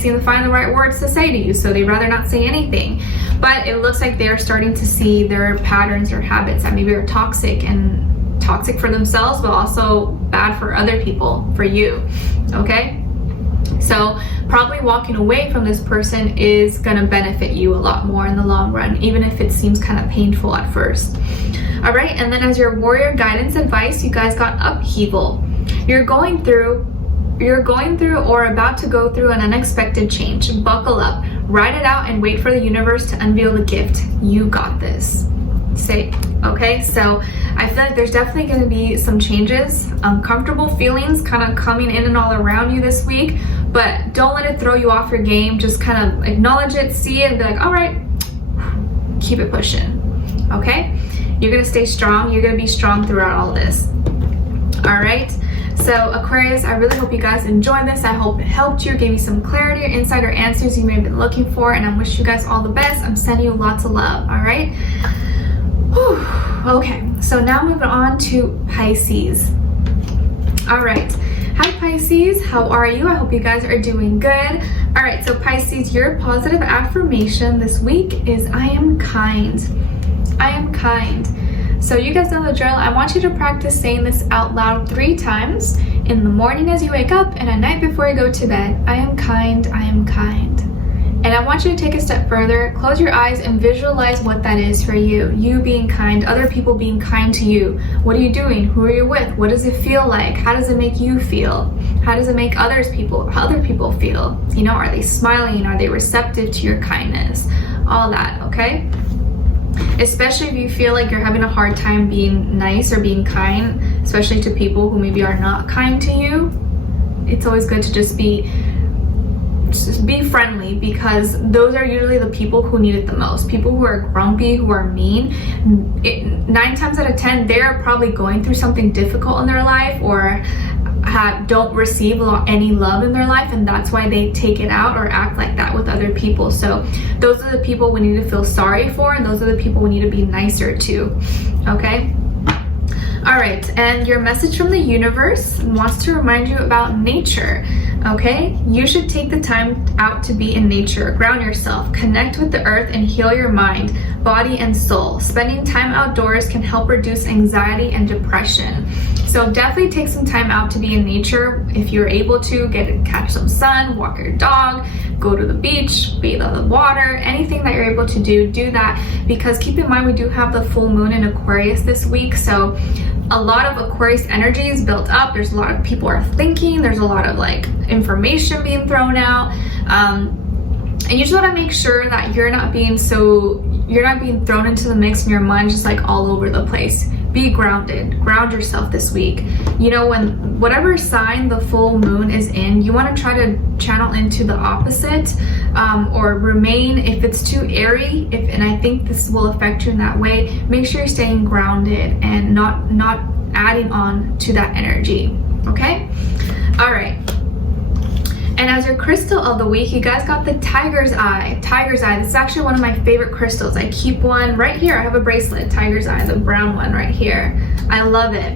seem to find the right words to say to you, so they'd rather not say anything. But it looks like they're starting to see their patterns or habits that maybe are toxic, and toxic for themselves, but also bad for other people, for you, okay? So probably walking away from this person is gonna benefit you a lot more in the long run, even if it seems kind of painful at first. All right, and then as your warrior guidance advice, you guys got upheaval. You're going through or about to go through an unexpected change. Buckle up, ride it out, and wait for the universe to unveil the gift. You got this. Say, okay? So I feel like there's definitely going to be some changes, uncomfortable feelings kind of coming in and all around you this week, but don't let it throw you off your game. Just kind of acknowledge it, see it, and be like, all right, keep it pushing, okay? You're going to stay strong. You're going to be strong throughout all this. All right? So Aquarius, I really hope you guys enjoyed this. I hope it helped you, gave you some clarity or insight or answers you may have been looking for, and I wish you guys all the best. I'm sending you lots of love, all right? Whew. Okay, so now moving on to Pisces. All right, hi Pisces, how are you? I hope you guys are doing good. All right, so Pisces, your positive affirmation this week is, I am kind. I am kind. So you guys know the drill. I want you to practice saying this out loud 3 times in the morning as you wake up and at night before you go to bed. I am kind, I am kind. And I want you to take a step further, close your eyes and visualize what that is for you. You being kind, other people being kind to you. What are you doing? Who are you with? What does it feel like? How does it make you feel? How does it make other people feel? You know, are they smiling? Are they receptive to your kindness? All that, okay? Especially if you feel like you're having a hard time being nice or being kind, especially to people who maybe are not kind to you. It's always good to just be friendly, because those are usually the people who need it the most. People who are grumpy, who are mean, 9 times out of 10, they're probably going through something difficult in their life, or don't receive any love in their life, and that's why they take it out or act like that with other people. So those are the people we need to feel sorry for, and those are the people we need to be nicer to, okay? All right, and your message from the universe wants to remind you about nature, okay? You should take the time out to be in nature, ground yourself, connect with the earth, and heal your mind, body, and soul. Spending time outdoors can help reduce anxiety and depression. So definitely take some time out to be in nature. If you're able to, catch some sun, walk your dog, go to the beach, bathe on the water, anything that you're able to do that, because keep in mind we do have the full moon in Aquarius this week, so a lot of Aquarius energy is built up. There's a lot of people are thinking, there's a lot of like information being thrown out, and you just want to make sure that you're not being thrown into the mix in your mind just like all over the place. Be grounded, ground yourself this week. You know, when whatever sign the full moon is in, you want to try to channel into the opposite, or remain, if it's too airy, and I think this will affect you in that way, make sure you're staying grounded and not adding on to that energy, okay? All right. And as your crystal of the week, you guys got the tiger's eye. Tiger's eye, this is actually one of my favorite crystals. I keep one right here. I have a bracelet, tiger's eye, the brown one right here. I love it.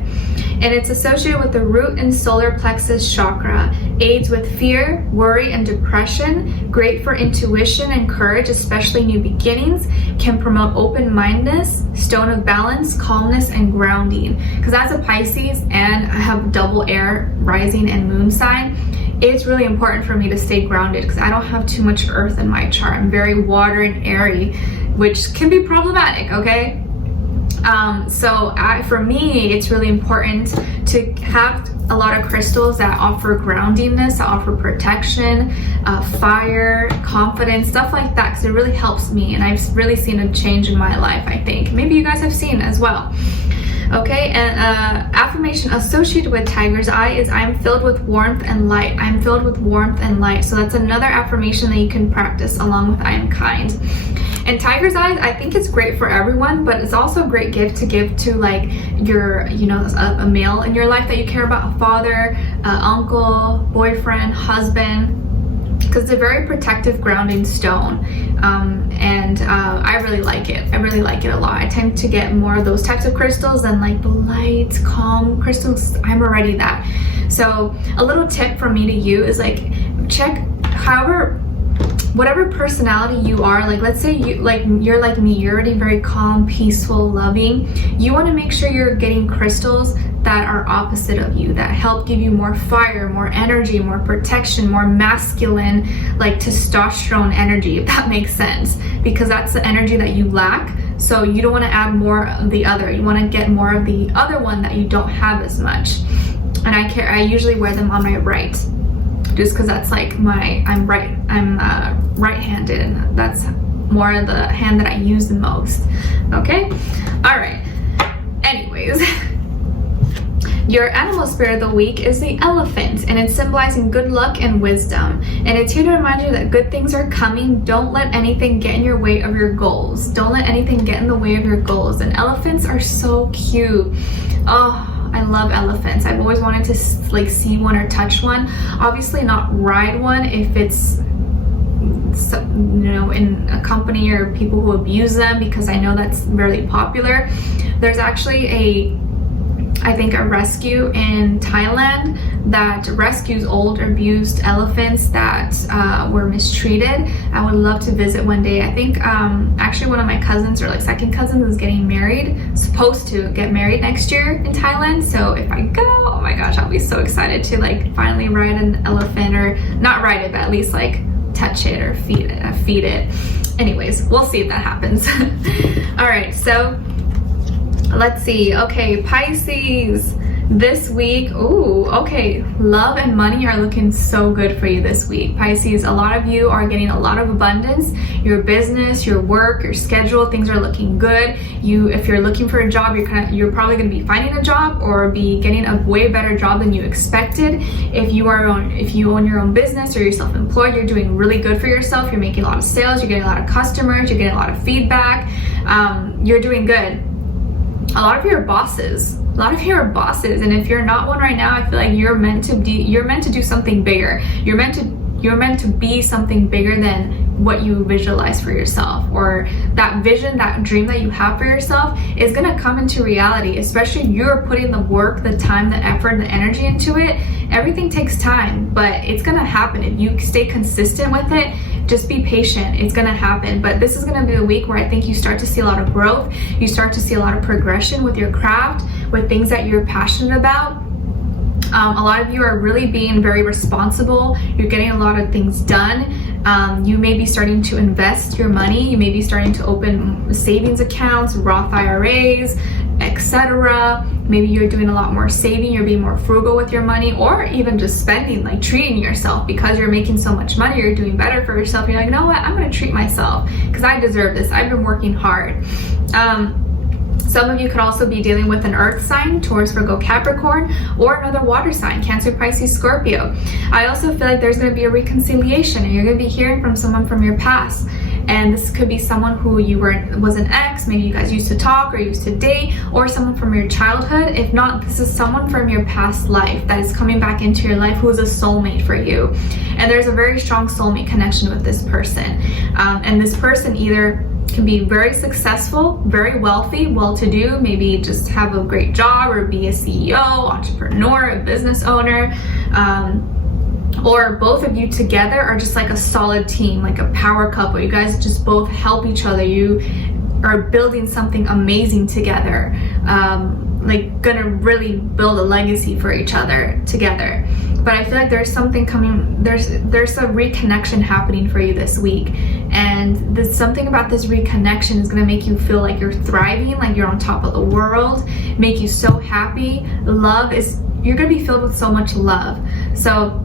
And it's associated with the root and solar plexus chakra. Aids with fear, worry, and depression. Great for intuition and courage, especially new beginnings. Can promote open-mindedness, stone of balance, calmness, and grounding. Because as a Pisces, and I have double air, rising, and moon sign, it's really important for me to stay grounded because I don't have too much earth in my chart. I'm very water and airy, which can be problematic, okay? For me, it's really important to have a lot of crystals that offer groundingness, that offer protection, fire, confidence, stuff like that, because it really helps me, and I've really seen a change in my life. I think maybe you guys have seen as well. Okay, and affirmation associated with Tiger's Eye is I'm filled with warmth and light. I'm filled with warmth and light. So that's another affirmation that you can practice along with I am kind. And Tiger's Eye, I think it's great for everyone, but it's also a great gift to give to like your, you know, a male in your life that you care about, a father, uncle, boyfriend, husband, because it's a very protective, grounding stone. I really like it. I really like it a lot. I tend to get more of those types of crystals than like the light, calm crystals. I'm already that. So a little tip from me to you is like, check whatever personality you are. Like, let's say you're like me, you're already very calm, peaceful, loving. You want to make sure you're getting crystals that are opposite of you, that help give you more fire, more energy, more protection, more masculine, like testosterone energy, if that makes sense, because that's the energy that you lack. So you don't want to add more of the other. You want to get more of the other one that you don't have as much. And I usually wear them on my right, just because that's like I'm right-handed, and that's more of the hand that I use the most. Okay, all right. Anyways, your animal spirit of the week is the elephant, and it's symbolizing good luck and wisdom. And it's here to remind you that good things are coming. Don't let anything get in your way of your goals. Don't let anything get in the way of your goals. And elephants are so cute. Oh, I love elephants. I've always wanted to like see one or touch one. Obviously not ride one if it's, you know, in a company or people who abuse them, because I know that's really popular. There's actually I think a rescue in Thailand that rescues old abused elephants that were mistreated. I would love to visit one day. I think actually one of my cousins, or like second cousins, is getting married, supposed to get married next year in Thailand. So if I go, oh my gosh, I'll be so excited to like finally ride an elephant, or not ride it, but at least like touch it or feed it. Anyways, we'll see if that happens. All right, so let's see. Okay, Pisces, this week, ooh, okay, love and money are looking so good for you this week. Pisces, a lot of you are getting a lot of abundance. Your business, your work, your schedule, things are looking good. If you're looking for a job, you're probably going to be finding a job, or be getting a way better job than you expected. If you own your own business, or you're self-employed, you're doing really good for yourself. You're making a lot of sales, you're getting a lot of customers, you're getting a lot of feedback. You're doing good. A lot of you are bosses. And if you're not one right now, I feel like you're meant to do something bigger. You're meant to be something bigger than what you visualize for yourself, or that vision, that dream that you have for yourself is going to come into reality, especially if you're putting the work, the time, the effort, the energy into it. Everything takes time, but it's going to happen if you stay consistent with it. Just be patient. It's going to happen. But this is going to be the week where I think you start to see a lot of growth. You start to see a lot of progression with your craft, with things that you're passionate about. A lot of you are really being very responsible. You're getting a lot of things done. You may be starting to invest your money. You may be starting to open savings accounts, Roth IRAs, etc. Maybe you're doing a lot more saving. You're being more frugal with your money, or even just spending, like treating yourself, because you're making so much money. You're doing better for yourself. You're like, you know what? I'm going to treat myself because I deserve this. I've been working hard. Some of you could also be dealing with an earth sign, Taurus, Virgo, Capricorn, or another water sign, Cancer, Pisces, Scorpio. I also feel like there's going to be a reconciliation, and you're going to be hearing from someone from your past. And this could be someone who was an ex, maybe you guys used to talk or used to date, or someone from your childhood. If not, this is someone from your past life that is coming back into your life, who is a soulmate for you. And there's a very strong soulmate connection with this person. And this person either can be very successful, very wealthy, well-to-do, maybe just have a great job, or be a CEO, entrepreneur, a business owner, or both of you together are just like a solid team, like a power couple. You guys just both help each other. You are building something amazing together, like gonna really build a legacy for each other together. But I feel like there's something coming, there's a reconnection happening for you this week. And there's something about this reconnection is gonna make you feel like you're thriving, like you're on top of the world, make you so happy. You're gonna be filled with so much love. So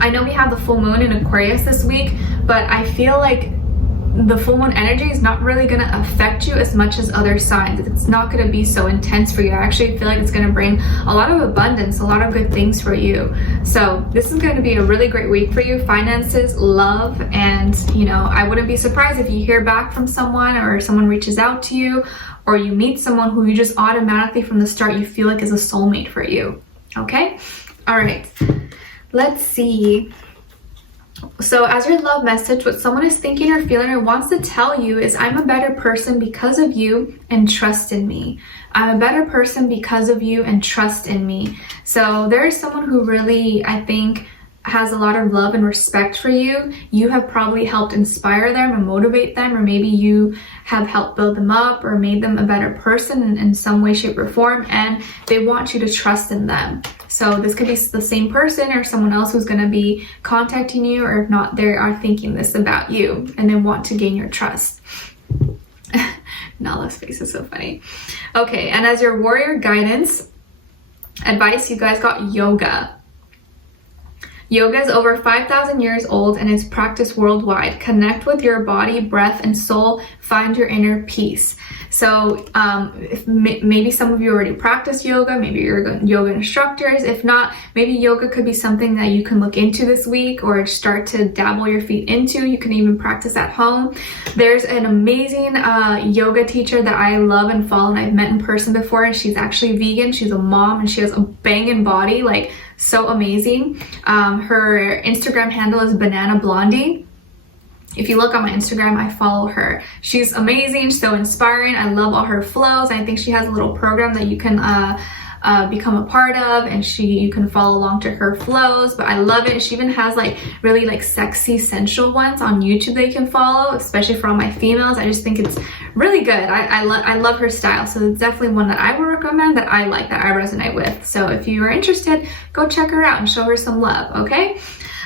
I know we have the full moon in Aquarius this week, but I feel like the full moon energy is not really going to affect you as much as other signs. It's not going to be so intense for you. I actually feel like it's going to bring a lot of abundance, a lot of good things for you. So this is going to be a really great week for you. Finances, love, and you know, I wouldn't be surprised if you hear back from someone, or someone reaches out to you, or you meet someone who you just automatically from the start you feel like is a soulmate for you. Okay? All right. Let's see. So as your love message, what someone is thinking or feeling or wants to tell you is, I'm a better person because of you and trust in me. I'm a better person because of you and trust in me. So there is someone who really, I think, has a lot of love and respect for you. You have probably helped inspire them and motivate them, or maybe you have helped build them up or made them a better person in some way, shape, or form, and they want you to trust in them. So this could be the same person or someone else who's going to be contacting you, or if not, they are thinking this about you and they want to gain your trust. Nala's face is so funny. Okay, and as your warrior guidance advice, you guys got yoga. Yoga is over 5,000 years old and is practiced worldwide. Connect with your body, breath, and soul. Find your inner peace. So if maybe some of you already practice yoga, maybe you're yoga instructors. If not, maybe yoga could be something that you can look into this week or start to dabble your feet into. You can even practice at home. There's an amazing yoga teacher that I love and follow, and I've met in person before, and she's actually vegan. She's a mom and she has a banging body, like so amazing. Her Instagram handle is Banana Blondie. If you look on my Instagram, I follow her. She's amazing, so inspiring. I love all her flows. I think she has a little program that you can become a part of, and you can follow along to her flows. But I love it. She even has like really like sexy sensual ones on YouTube that you can follow, especially for all my females. I just think it's really good. I love her style, so it's definitely one that I would recommend, that I like, that I resonate with. So if you are interested, go check her out and show her some love. Okay.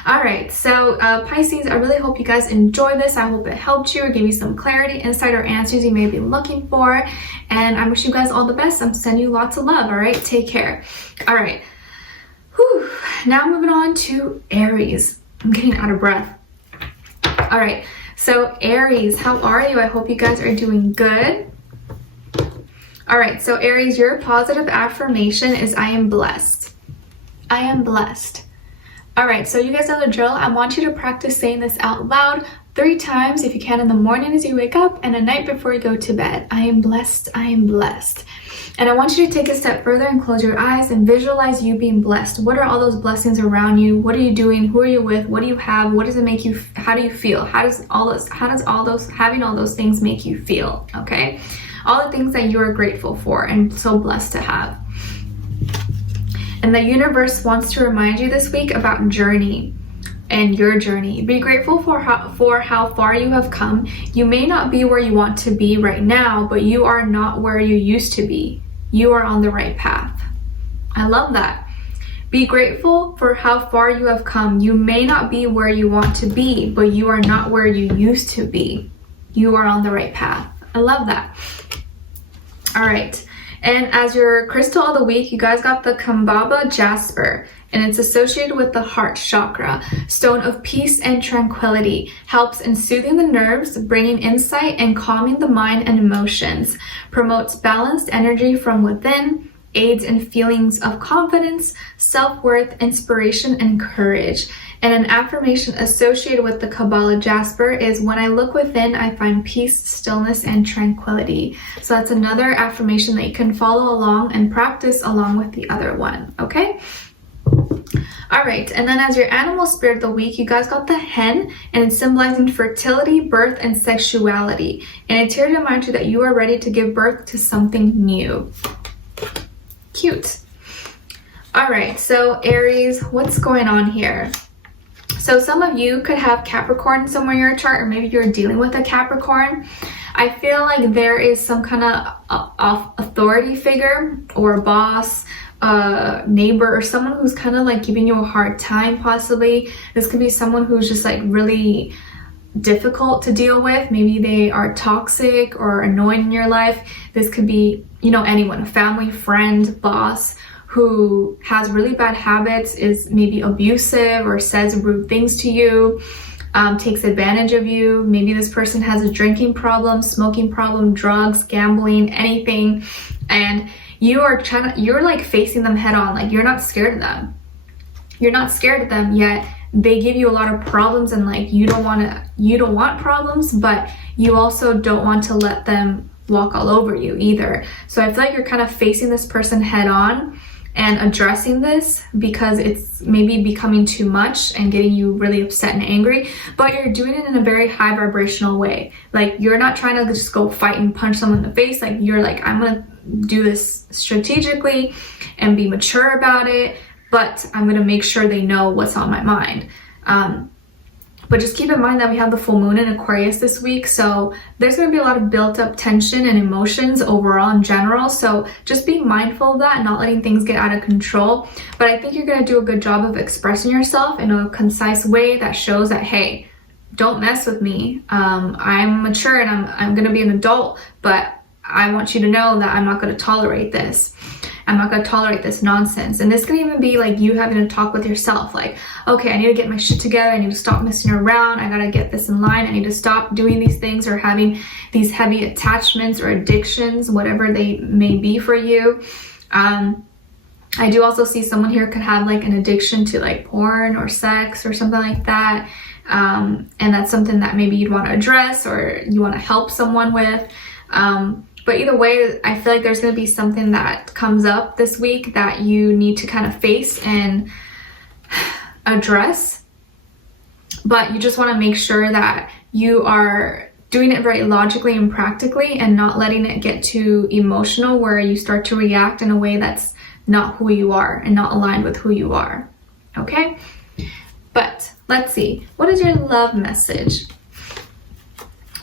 All right, so Pisces, I really hope you guys enjoy this. I hope it helped you or gave you some clarity, insight, or answers you may be looking for. And I wish you guys all the best. I'm sending you lots of love, all right? Take care. All right. Whew. Now moving on to Aries. I'm getting out of breath. All right, so Aries, how are you? I hope you guys are doing good. All right, so Aries, your positive affirmation is, I am blessed. I am blessed. All right, so you guys know the drill. I want you to practice saying this out loud 3 times if you can, in the morning as you wake up and at night before you go to bed. I am blessed. I am blessed. And I want you to take a step further and close your eyes and visualize you being blessed. What are all those blessings around you? What are you doing? Who are you with? What do you have? What does it make you? How do you feel? How does having all those things make you feel? Okay, all the things that you are grateful for and so blessed to have. And the universe wants to remind you this week about journey and your journey. Be grateful for how far you have come. You may not be where you want to be right now, but you are not where you used to be. You are on the right path. I love that. Be grateful for how far you have come. You may not be where you want to be, but you are not where you used to be. You are on the right path. I love that. All right. And as your crystal of the week, you guys got the Kambaba Jasper, and it's associated with the heart chakra. Stone of peace and tranquility. Helps in soothing the nerves, bringing insight, and calming the mind and emotions. Promotes balanced energy from within. Aids in feelings of confidence, self-worth, inspiration, and courage. And an affirmation associated with the Kabbalah Jasper is, when I look within, I find peace, stillness, and tranquility. So that's another affirmation that you can follow along and practice along with the other one, okay? All right, and then as your animal spirit of the week, you guys got the hen, and it's symbolizing fertility, birth, and sexuality. And it's here to remind you that you are ready to give birth to something new. Cute. All right, so Aries, what's going on here? So some of you could have Capricorn somewhere in your chart, or maybe you're dealing with a Capricorn. I feel like there is some kind of authority figure or boss, neighbor, or someone who's kind of like giving you a hard time, possibly. This could be someone who's just like really difficult to deal with. Maybe they are toxic or annoying in your life. This could be, you know, anyone, a family, friend, boss, who has really bad habits, is maybe abusive or says rude things to you, takes advantage of you. Maybe this person has a drinking problem, smoking problem, drugs, gambling, anything, and you're like facing them head on. Like, you're not scared of them. You're not scared of them, yet they give you a lot of problems, and like you don't want problems, but you also don't want to let them walk all over you either. So I feel like you're kind of facing this person head on and addressing this, because it's maybe becoming too much and getting you really upset and angry, but you're doing it in a very high vibrational way. Like, you're not trying to just go fight and punch someone in the face. Like, you're like, I'm gonna do this strategically and be mature about it, but I'm gonna make sure they know what's on my mind. But just keep in mind that we have the full moon in Aquarius this week, so there's going to be a lot of built up tension and emotions overall in general, so just be mindful of that and not letting things get out of control. But I think you're going to do a good job of expressing yourself in a concise way that shows that, hey, don't mess with me. I'm mature and I'm going to be an adult, but I want you to know that I'm not going to tolerate this. I'm not going to tolerate this nonsense. And this can even be like you having to talk with yourself, like, okay, I need to get my shit together. I need to stop messing around. I got to get this in line. I need to stop doing these things or having these heavy attachments or addictions, whatever they may be for you. I do also see someone here could have like an addiction to like porn or sex or something like that. And that's something that maybe you'd want to address or you want to help someone with. But either way, I feel like there's going to be something that comes up this week that you need to kind of face and address. But you just want to make sure that you are doing it very logically and practically and not letting it get too emotional where you start to react in a way that's not who you are and not aligned with who you are. Okay? But let's see. What is your love message?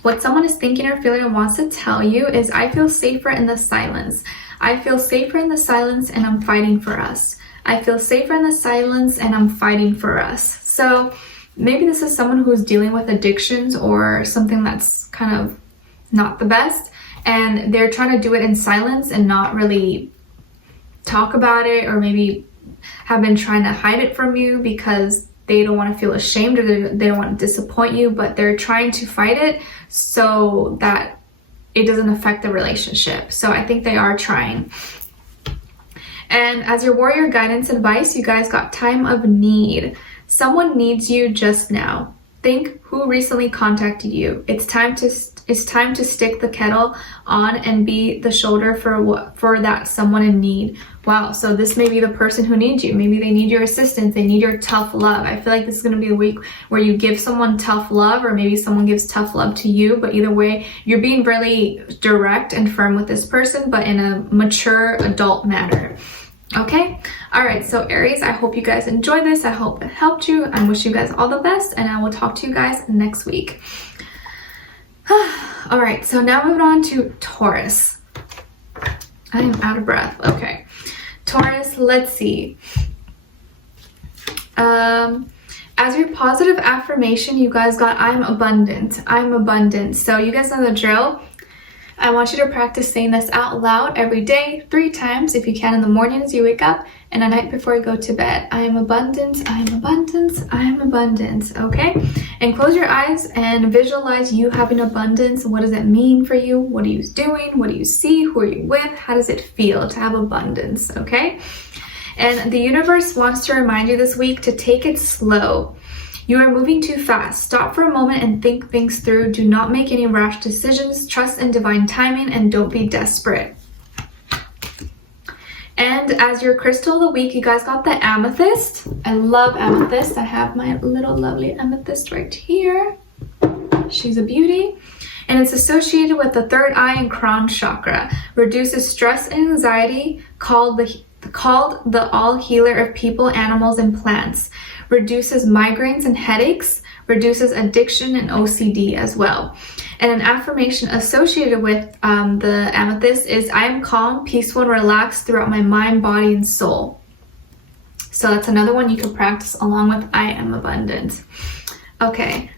What someone is thinking or feeling and wants to tell you is, I feel safer in the silence. I feel safer in the silence and I'm fighting for us. I feel safer in the silence and I'm fighting for us. So maybe this is someone who's dealing with addictions or something that's kind of not the best, and they're trying to do it in silence and not really talk about it, or maybe have been trying to hide it from you because they don't want to feel ashamed or they don't want to disappoint you, but they're trying to fight it so that it doesn't affect the relationship. So I think they are trying. And as your warrior guidance advice, you guys got time of need. Someone needs you just now. Think who recently contacted you. It's time to stick the kettle on and be the shoulder for that someone in need. Wow, so this may be the person who needs you. Maybe they need your assistance. They need your tough love. I feel like this is going to be a week where you give someone tough love, or maybe someone gives tough love to you. But either way, you're being really direct and firm with this person, but in a mature adult manner. Okay? All right, so Aries, I hope you guys enjoyed this. I hope it helped you. I wish you guys all the best, and I will talk to you guys next week. All right, so now moving on to Taurus. I am out of breath. Okay. Taurus, let's see. As your positive affirmation, you guys got, I'm abundant. I'm abundant. So you guys know the drill. I want you to practice saying this out loud every day, 3 times if you can, in the morning as you wake up and at night before you go to bed. I am abundant, I am abundant, I am abundant, okay? And close your eyes and visualize you having abundance. What does it mean for you? What are you doing? What do you see? Who are you with? How does it feel to have abundance, okay? And the universe wants to remind you this week to take it slow. You are moving too fast. Stop for a moment and think things through. Do not make any rash decisions. Trust in divine timing and don't be desperate. And as your crystal of the week, you guys got the amethyst. I love amethyst. I have my little lovely amethyst right here. She's a beauty. And it's associated with the third eye and crown chakra. Reduces stress and anxiety, called the all healer of people, animals, and plants. Reduces migraines and headaches, reduces addiction and OCD as well. And an affirmation associated with the amethyst is, I am calm, peaceful, and relaxed throughout my mind, body, and soul. So that's another one you can practice along with I am abundant. Okay.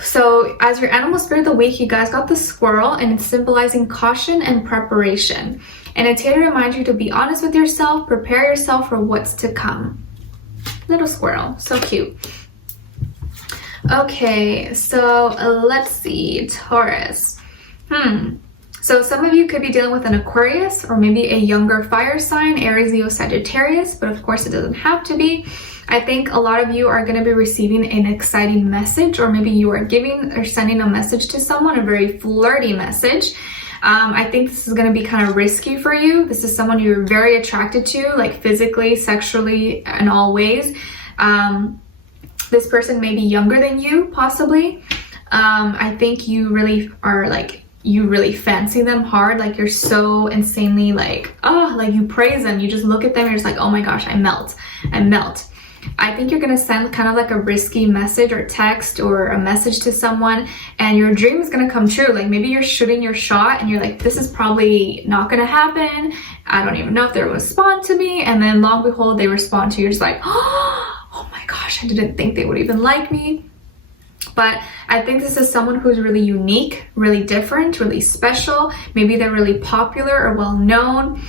So So as your animal spirit of the week, you guys got the squirrel, and it's symbolizing caution and preparation. And it's here to remind you to be honest with yourself, prepare yourself for what's to come. Little squirrel, so cute. Okay, so let's see, Taurus. So some of you could be dealing with an Aquarius or maybe a younger fire sign, Aries, Leo, Sagittarius, but of course it doesn't have to be. I think a lot of you are going to be receiving an exciting message, or maybe you are giving or sending a message to someone, a very flirty message. I think this is going to be kind of risky for you. This is someone you're very attracted to, like physically, sexually, in all ways. This person may be younger than you, possibly. I think you really are like, you really fancy them hard. Like you're so insanely like, oh, like you praise them. You just look at them and you're just like, oh my gosh, I melt. I think you're gonna send kind of like a risky message or text or a message to someone, and your dream is gonna come true. Like maybe you're shooting your shot and you're like, this is probably not gonna happen. I don't even know if they'll respond to me. And then lo and behold, they respond to you. You're just like, oh my gosh, I didn't think they would even like me. But I think this is someone who's really unique, really different, really special. Maybe they're really popular or well-known.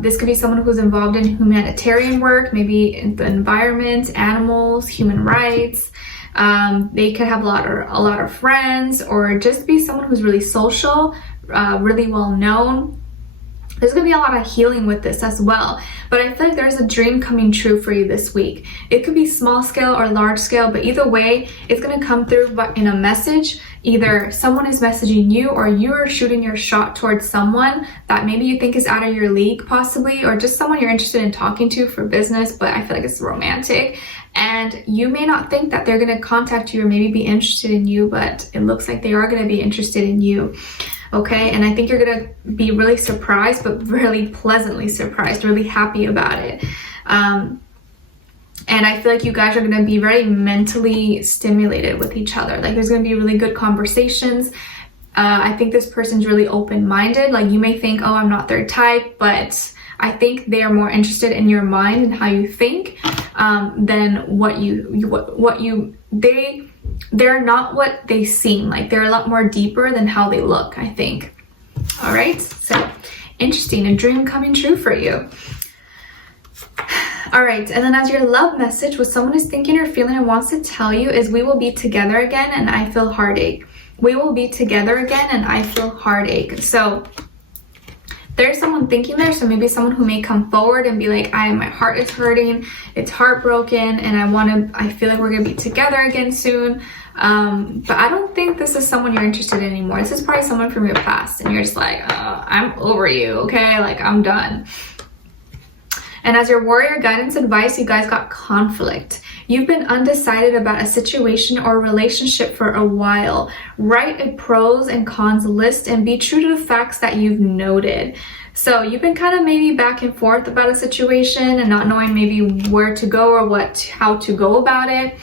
This could be someone who's involved in humanitarian work, maybe in the environment, animals, human rights. They could have a lot of friends, or just be someone who's really social, really well-known. There's going to be a lot of healing with this as well. But I feel like there's a dream coming true for you this week. It could be small scale or large scale, but either way, it's going to come through in a message. Either someone is messaging you, or you are shooting your shot towards someone that maybe you think is out of your league possibly, or just someone you're interested in talking to for business, but I feel like it's romantic. And you may not think that they're going to contact you or maybe be interested in you, but it looks like they are going to be interested in you. Okay, and I think you're gonna be really surprised, but really pleasantly surprised, really happy about it. And I feel like you guys are gonna be very mentally stimulated with each other. Like there's gonna be really good conversations. I think this person's really open-minded. Like you may think, oh, I'm not their type, but I think they are more interested in your mind and how you think than they're not what they seem. Like they're a lot more deeper than how they look, I think. All right, so interesting, a dream coming true for you. All right, and then as your love message, what someone is thinking or feeling and wants to tell you is, we will be together again and I feel heartache. We will be together again and I feel heartache. So there's someone thinking there, so maybe someone who may come forward and be like, my heart is hurting, it's heartbroken, and I feel like we're gonna be together again soon. But I don't think this is someone you're interested in anymore. This is probably someone from your past, and you're just like, I'm over you, okay? Like, I'm done. And as your warrior guidance advice, you guys got conflict. You've been undecided about a situation or relationship for a while. Write a pros and cons list and be true to the facts that you've noted. So you've been kind of maybe back and forth about a situation and not knowing maybe where to go or how to go about it.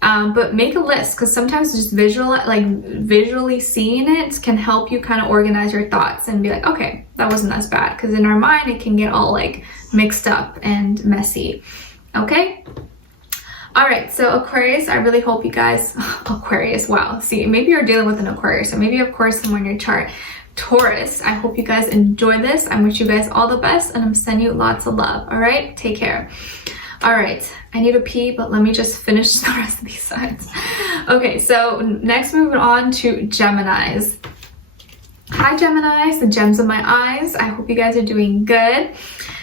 But make a list, because sometimes just visually seeing it can help you kind of organize your thoughts and be like, okay, that wasn't as bad. Because in our mind, it can get all like mixed up and messy. Okay. All right, so Aquarius, I really hope you guys, Aquarius, wow. See, maybe you're dealing with an Aquarius, or maybe you have Aquarius somewhere in your chart. Taurus, I hope you guys enjoy this. I wish you guys all the best, and I'm sending you lots of love. All right, take care. All right, I need to pee, but let me just finish the rest of these signs. Okay, so next moving on to Geminis. Hi Geminis, the gems of my eyes. I hope you guys are doing good.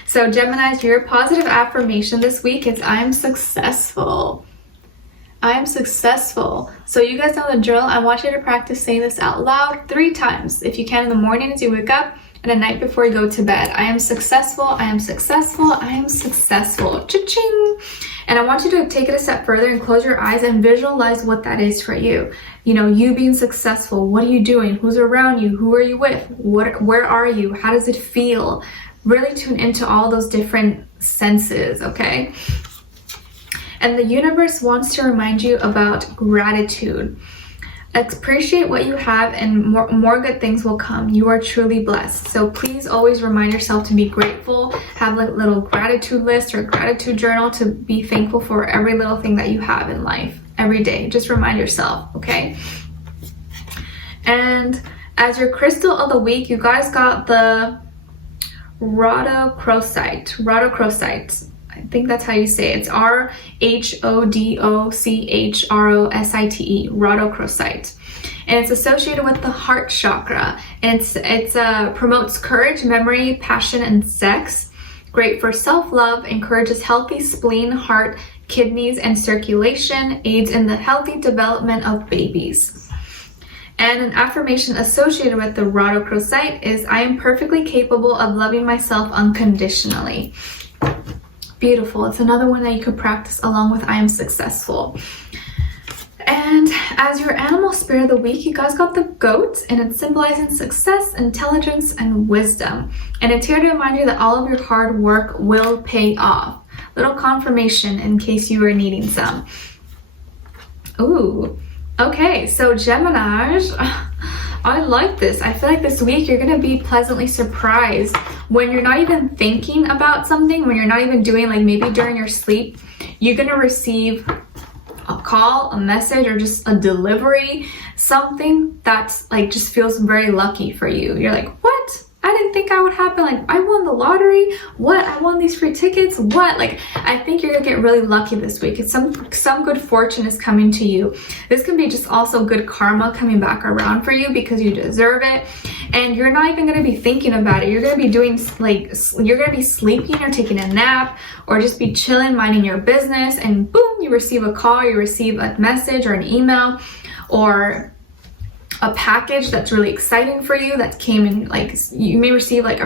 So Geminis, your positive affirmation this week is, I am successful. I am successful. So you guys know the drill. I want you to practice saying this out loud 3 times. If you can in the morning as you wake up, and at night before you go to bed. I am successful. I am successful. I am successful. Cha-ching! And I want you to take it a step further and close your eyes and visualize what that is for you. You know, you being successful. What are you doing? Who's around you? Who are you with? Where are you? How does it feel? Really tune into all those different senses, okay? And the universe wants to remind you about gratitude. Appreciate what you have, and more good things will come. You are truly blessed. So please always remind yourself to be grateful. Have a little gratitude list or gratitude journal to be thankful for every little thing that you have in life every day. Just remind yourself, okay? And as your crystal of the week, you guys got the rhodochrosite. I think that's how you say it. It's rhodochrosite, rhodochrosite. And it's associated with the heart chakra. And it promotes courage, memory, passion, and sex. Great for self-love, encourages healthy spleen, heart, kidneys, and circulation, aids in the healthy development of babies. And an affirmation associated with the rhodochrosite is, I am perfectly capable of loving myself unconditionally. Beautiful. It's another one that you could practice along with I am successful. And as your animal spirit of the week, you guys got the goat, and it's symbolizing success, intelligence, and wisdom. And it's here to remind you that all of your hard work will pay off. Little confirmation in case you are needing some. Ooh, okay, so Geminis, I like this. I feel like this week you're gonna be pleasantly surprised when you're not even thinking about something, when you're not even doing, like maybe during your sleep, you're gonna receive a call, a message, or just a delivery, something that's like just feels very lucky for you. You're like, what? I didn't think that would happen. Like, I won the lottery. What? I won these free tickets. What? Like, I think you're gonna get really lucky this week. It's some good fortune is coming to you. This can be just also good karma coming back around for you because you deserve it. And you're not even gonna be thinking about it. You're gonna be doing you're gonna be sleeping or taking a nap or just be chilling, minding your business, and boom, you receive a call, you receive a message or an email or a package that's really exciting for you that came in, like you may receive like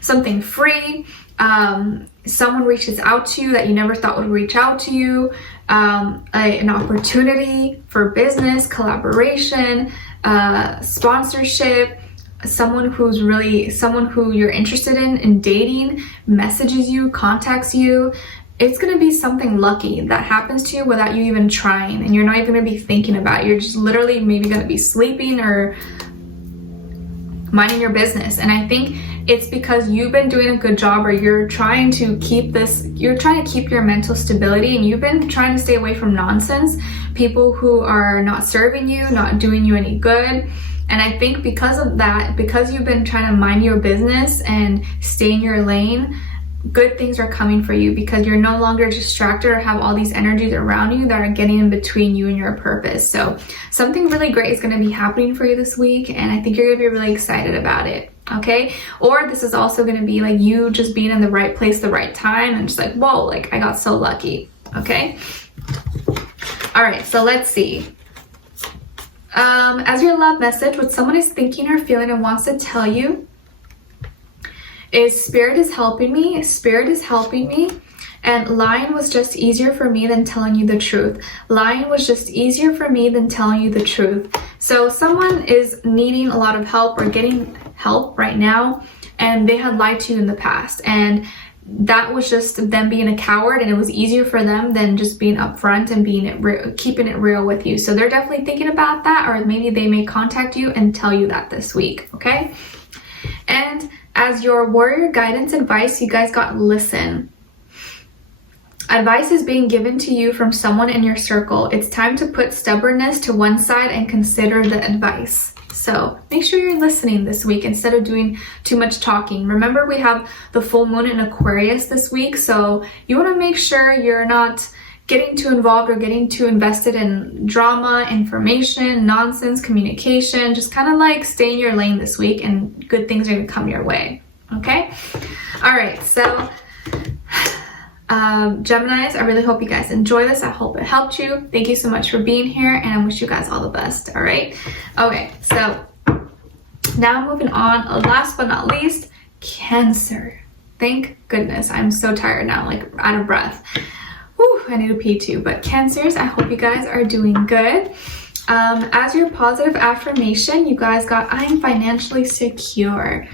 something free. Someone reaches out to you that you never thought would reach out to you. An opportunity for business, collaboration, sponsorship. Someone who you're interested in dating messages you, contacts you. It's going to be something lucky that happens to you without you even trying, and you're not even going to be thinking about it. You're just literally maybe going to be sleeping or minding your business. And I think it's because you've been doing a good job, or you're trying to keep your mental stability, and you've been trying to stay away from nonsense, people who are not serving you, not doing you any good. And I think because of that, because you've been trying to mind your business and stay in your lane, good things are coming for you because you're no longer distracted or have all these energies around you that are getting in between you and your purpose. So something really great is going to be happening for you this week, and I think you're going to be really excited about it. Okay, or this is also going to be like you just being in the right place, the right time, and just like, whoa, like I got so lucky. Okay, all right, so let's see. As your love message, what someone is thinking or feeling and wants to tell you is, Spirit is helping me, Spirit is helping me, and lying was just easier for me than telling you the truth. Lying was just easier for me than telling you the truth. So someone is needing a lot of help or getting help right now, and they had lied to you in the past, and that was just them being a coward, and it was easier for them than just being upfront and keeping it real with you. So they're definitely thinking about that, or maybe they may contact you and tell you that this week, okay? And as your warrior guidance advice, you guys got listen. Advice is being given to you from someone in your circle. It's time to put stubbornness to one side and consider the advice. So make sure you're listening this week instead of doing too much talking. Remember, we have the full moon in Aquarius this week, so you want to make sure you're not getting too involved or getting too invested in drama, information, nonsense, communication. Just kind of like stay in your lane this week, and good things are going to come your way. Okay? All right, so Geminis, I really hope you guys enjoy this. I hope it helped you. Thank you so much for being here, and I wish you guys all the best. All right? Okay, so now moving on, last but not least, Cancer. Thank goodness. I'm so tired now, like out of breath. Whew, I need to pee too. But Cancers, I hope you guys are doing good. As your positive affirmation, you guys got, I am financially secure.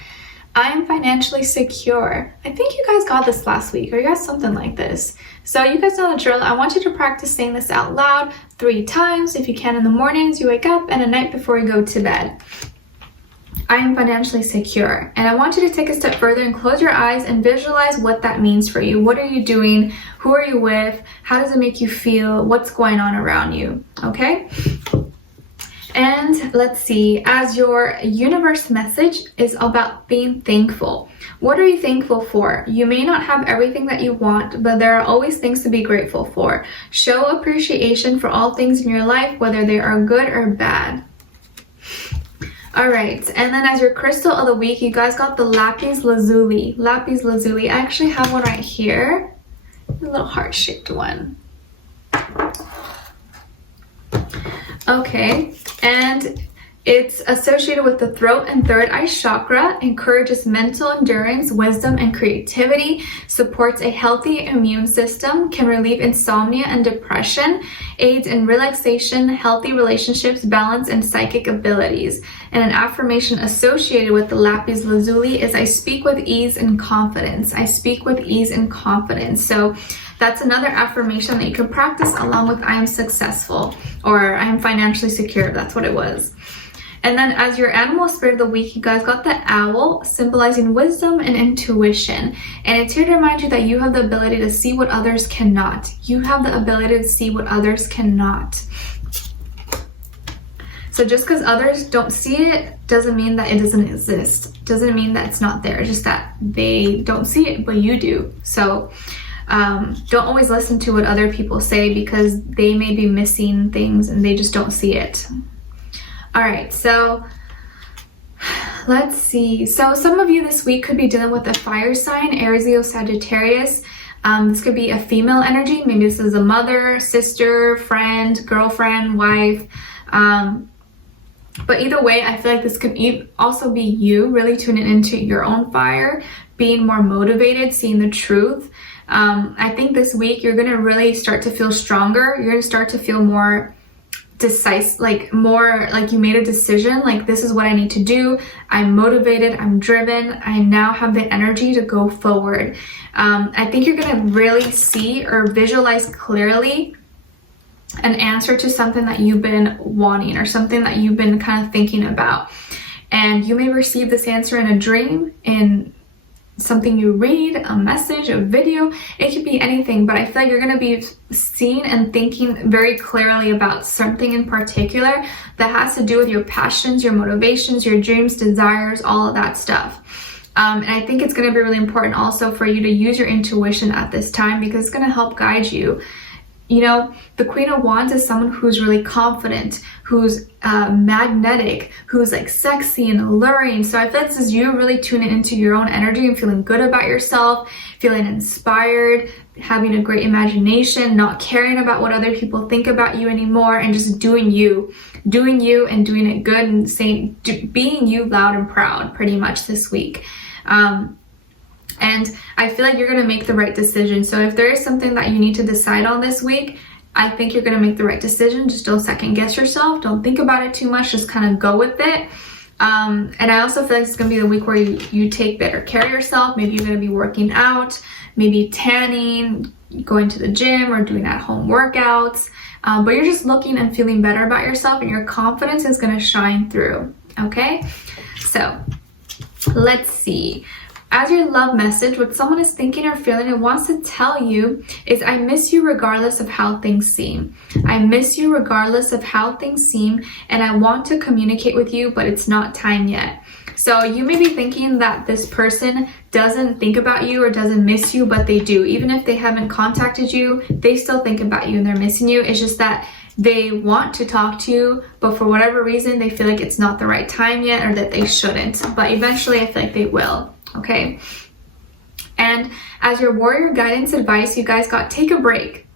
I am financially secure. I think you guys got this last week, or you got something like this. So you guys know the drill. I want you to practice saying this out loud 3 times if you can, in the mornings you wake up, and at night before you go to bed. I am financially secure. And I want you to take a step further and close your eyes and visualize what that means for you. What are you doing? Who are you with? How does it make you feel? What's going on around you? Okay? And let's see, as your universe message is about being thankful. What are you thankful for? You may not have everything that you want, but there are always things to be grateful for. Show appreciation for all things in your life, whether they are good or bad. All right, and then as your crystal of the week, you guys got the lapis lazuli. Lapis lazuli. I actually have one right here, a little heart-shaped one. Okay, and it's associated with the throat and third eye chakra, encourages mental endurance, wisdom, and creativity, supports a healthy immune system, can relieve insomnia and depression, aids in relaxation, healthy relationships, balance, and psychic abilities. And an affirmation associated with the lapis lazuli is, I speak with ease and confidence. I speak with ease and confidence. So that's another affirmation that you can practice along with I am successful or I am financially secure. That's what it was. And then as your animal spirit of the week, you guys got the owl, symbolizing wisdom and intuition. And it's here to remind you that you have the ability to see what others cannot. You have the ability to see what others cannot. So just because others don't see it doesn't mean that it doesn't exist. Doesn't mean that it's not there. It's just that they don't see it, but you do. So don't always listen to what other people say because they may be missing things and they just don't see it. All right, so let's see. So some of you this week could be dealing with a fire sign, Aries, Leo, Sagittarius. This could be a female energy. Maybe this is a mother, sister, friend, girlfriend, wife. But either way, I feel like this could also be you really tuning into your own fire, being more motivated, seeing the truth. I think this week you're going to really start to feel stronger. You're going to start to feel more decisive, like more like you made a decision, like this is what I need to do. I'm motivated, I'm driven, I now have the energy to go forward. I think you're going to really see or visualize clearly an answer to something that you've been wanting or something that you've been kind of thinking about. And you may receive this answer in a dream, in something you read, a message, a video. It could be anything, but I feel like you're going to be seeing and thinking very clearly about something in particular that has to do with your passions, your motivations, your dreams, desires, all of that stuff. And I think it's going to be really important also for you to use your intuition at this time because it's going to help guide you. You know, the Queen of Wands is someone who's really confident, who's magnetic, who's like sexy and alluring. So I feel like this is you really tuning into your own energy and feeling good about yourself, feeling inspired, having a great imagination, not caring about what other people think about you anymore, and just doing you and doing it good and being you loud and proud pretty much this week. And I feel like you're going to make the right decision. So if there is something that you need to decide on this week, I think you're going to make the right decision. Just don't second guess yourself. Don't think about it too much. Just kind of go with it. And I also feel like it's going to be the week where you take better care of yourself. Maybe you're going to be working out, maybe tanning, going to the gym, or doing at-home workouts. But you're just looking and feeling better about yourself, and your confidence is going to shine through. Okay? So let's see. As your love message, what someone is thinking or feeling and wants to tell you is, I miss you regardless of how things seem. I miss you regardless of how things seem, and I want to communicate with you, but it's not time yet. So you may be thinking that this person doesn't think about you or doesn't miss you, but they do. Even if they haven't contacted you, they still think about you and they're missing you. It's just that they want to talk to you, but for whatever reason, they feel like it's not the right time yet or that they shouldn't. But eventually, I feel like they will. Okay, and as your warrior guidance advice, you guys got take a break.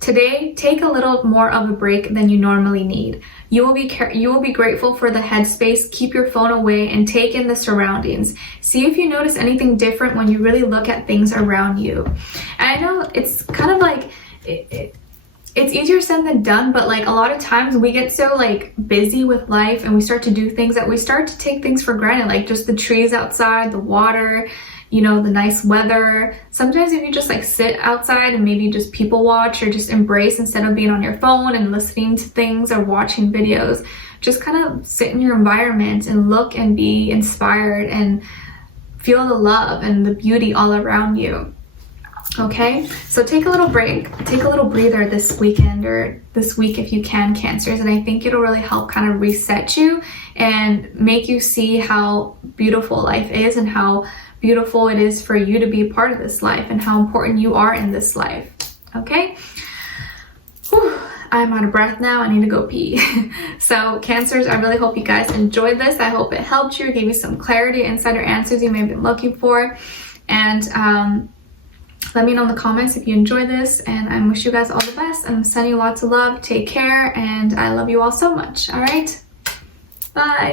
Today, take a little more of a break than you normally need. You will be grateful for the headspace. Keep your phone away and take in the surroundings. See if you notice anything different when you really look at things around you. And I know it's kind of like it's easier said than done, but like a lot of times we get so like busy with life and we start to do things that we start to take things for granted, like just the trees outside, the water, you know, the nice weather. Sometimes if you just like sit outside and maybe just people watch or just embrace instead of being on your phone and listening to things or watching videos, just kind of sit in your environment and look and be inspired and feel the love and the beauty all around you. Okay, so take a little break, take a little breather this weekend or this week if you can, Cancers, and I think it'll really help kind of reset you and make you see how beautiful life is and how beautiful it is for you to be a part of this life and how important you are in this life. Okay? Whew. I'm out of breath now. I need to go pee. So Cancers, I really hope you guys enjoyed this. I hope it helped you, gave you some clarity, insider answers you may have been looking for. And let me know in the comments if you enjoyed this, and I wish you guys all the best. I'm sending you lots of love. Take care, and I love you all so much. All right? Bye.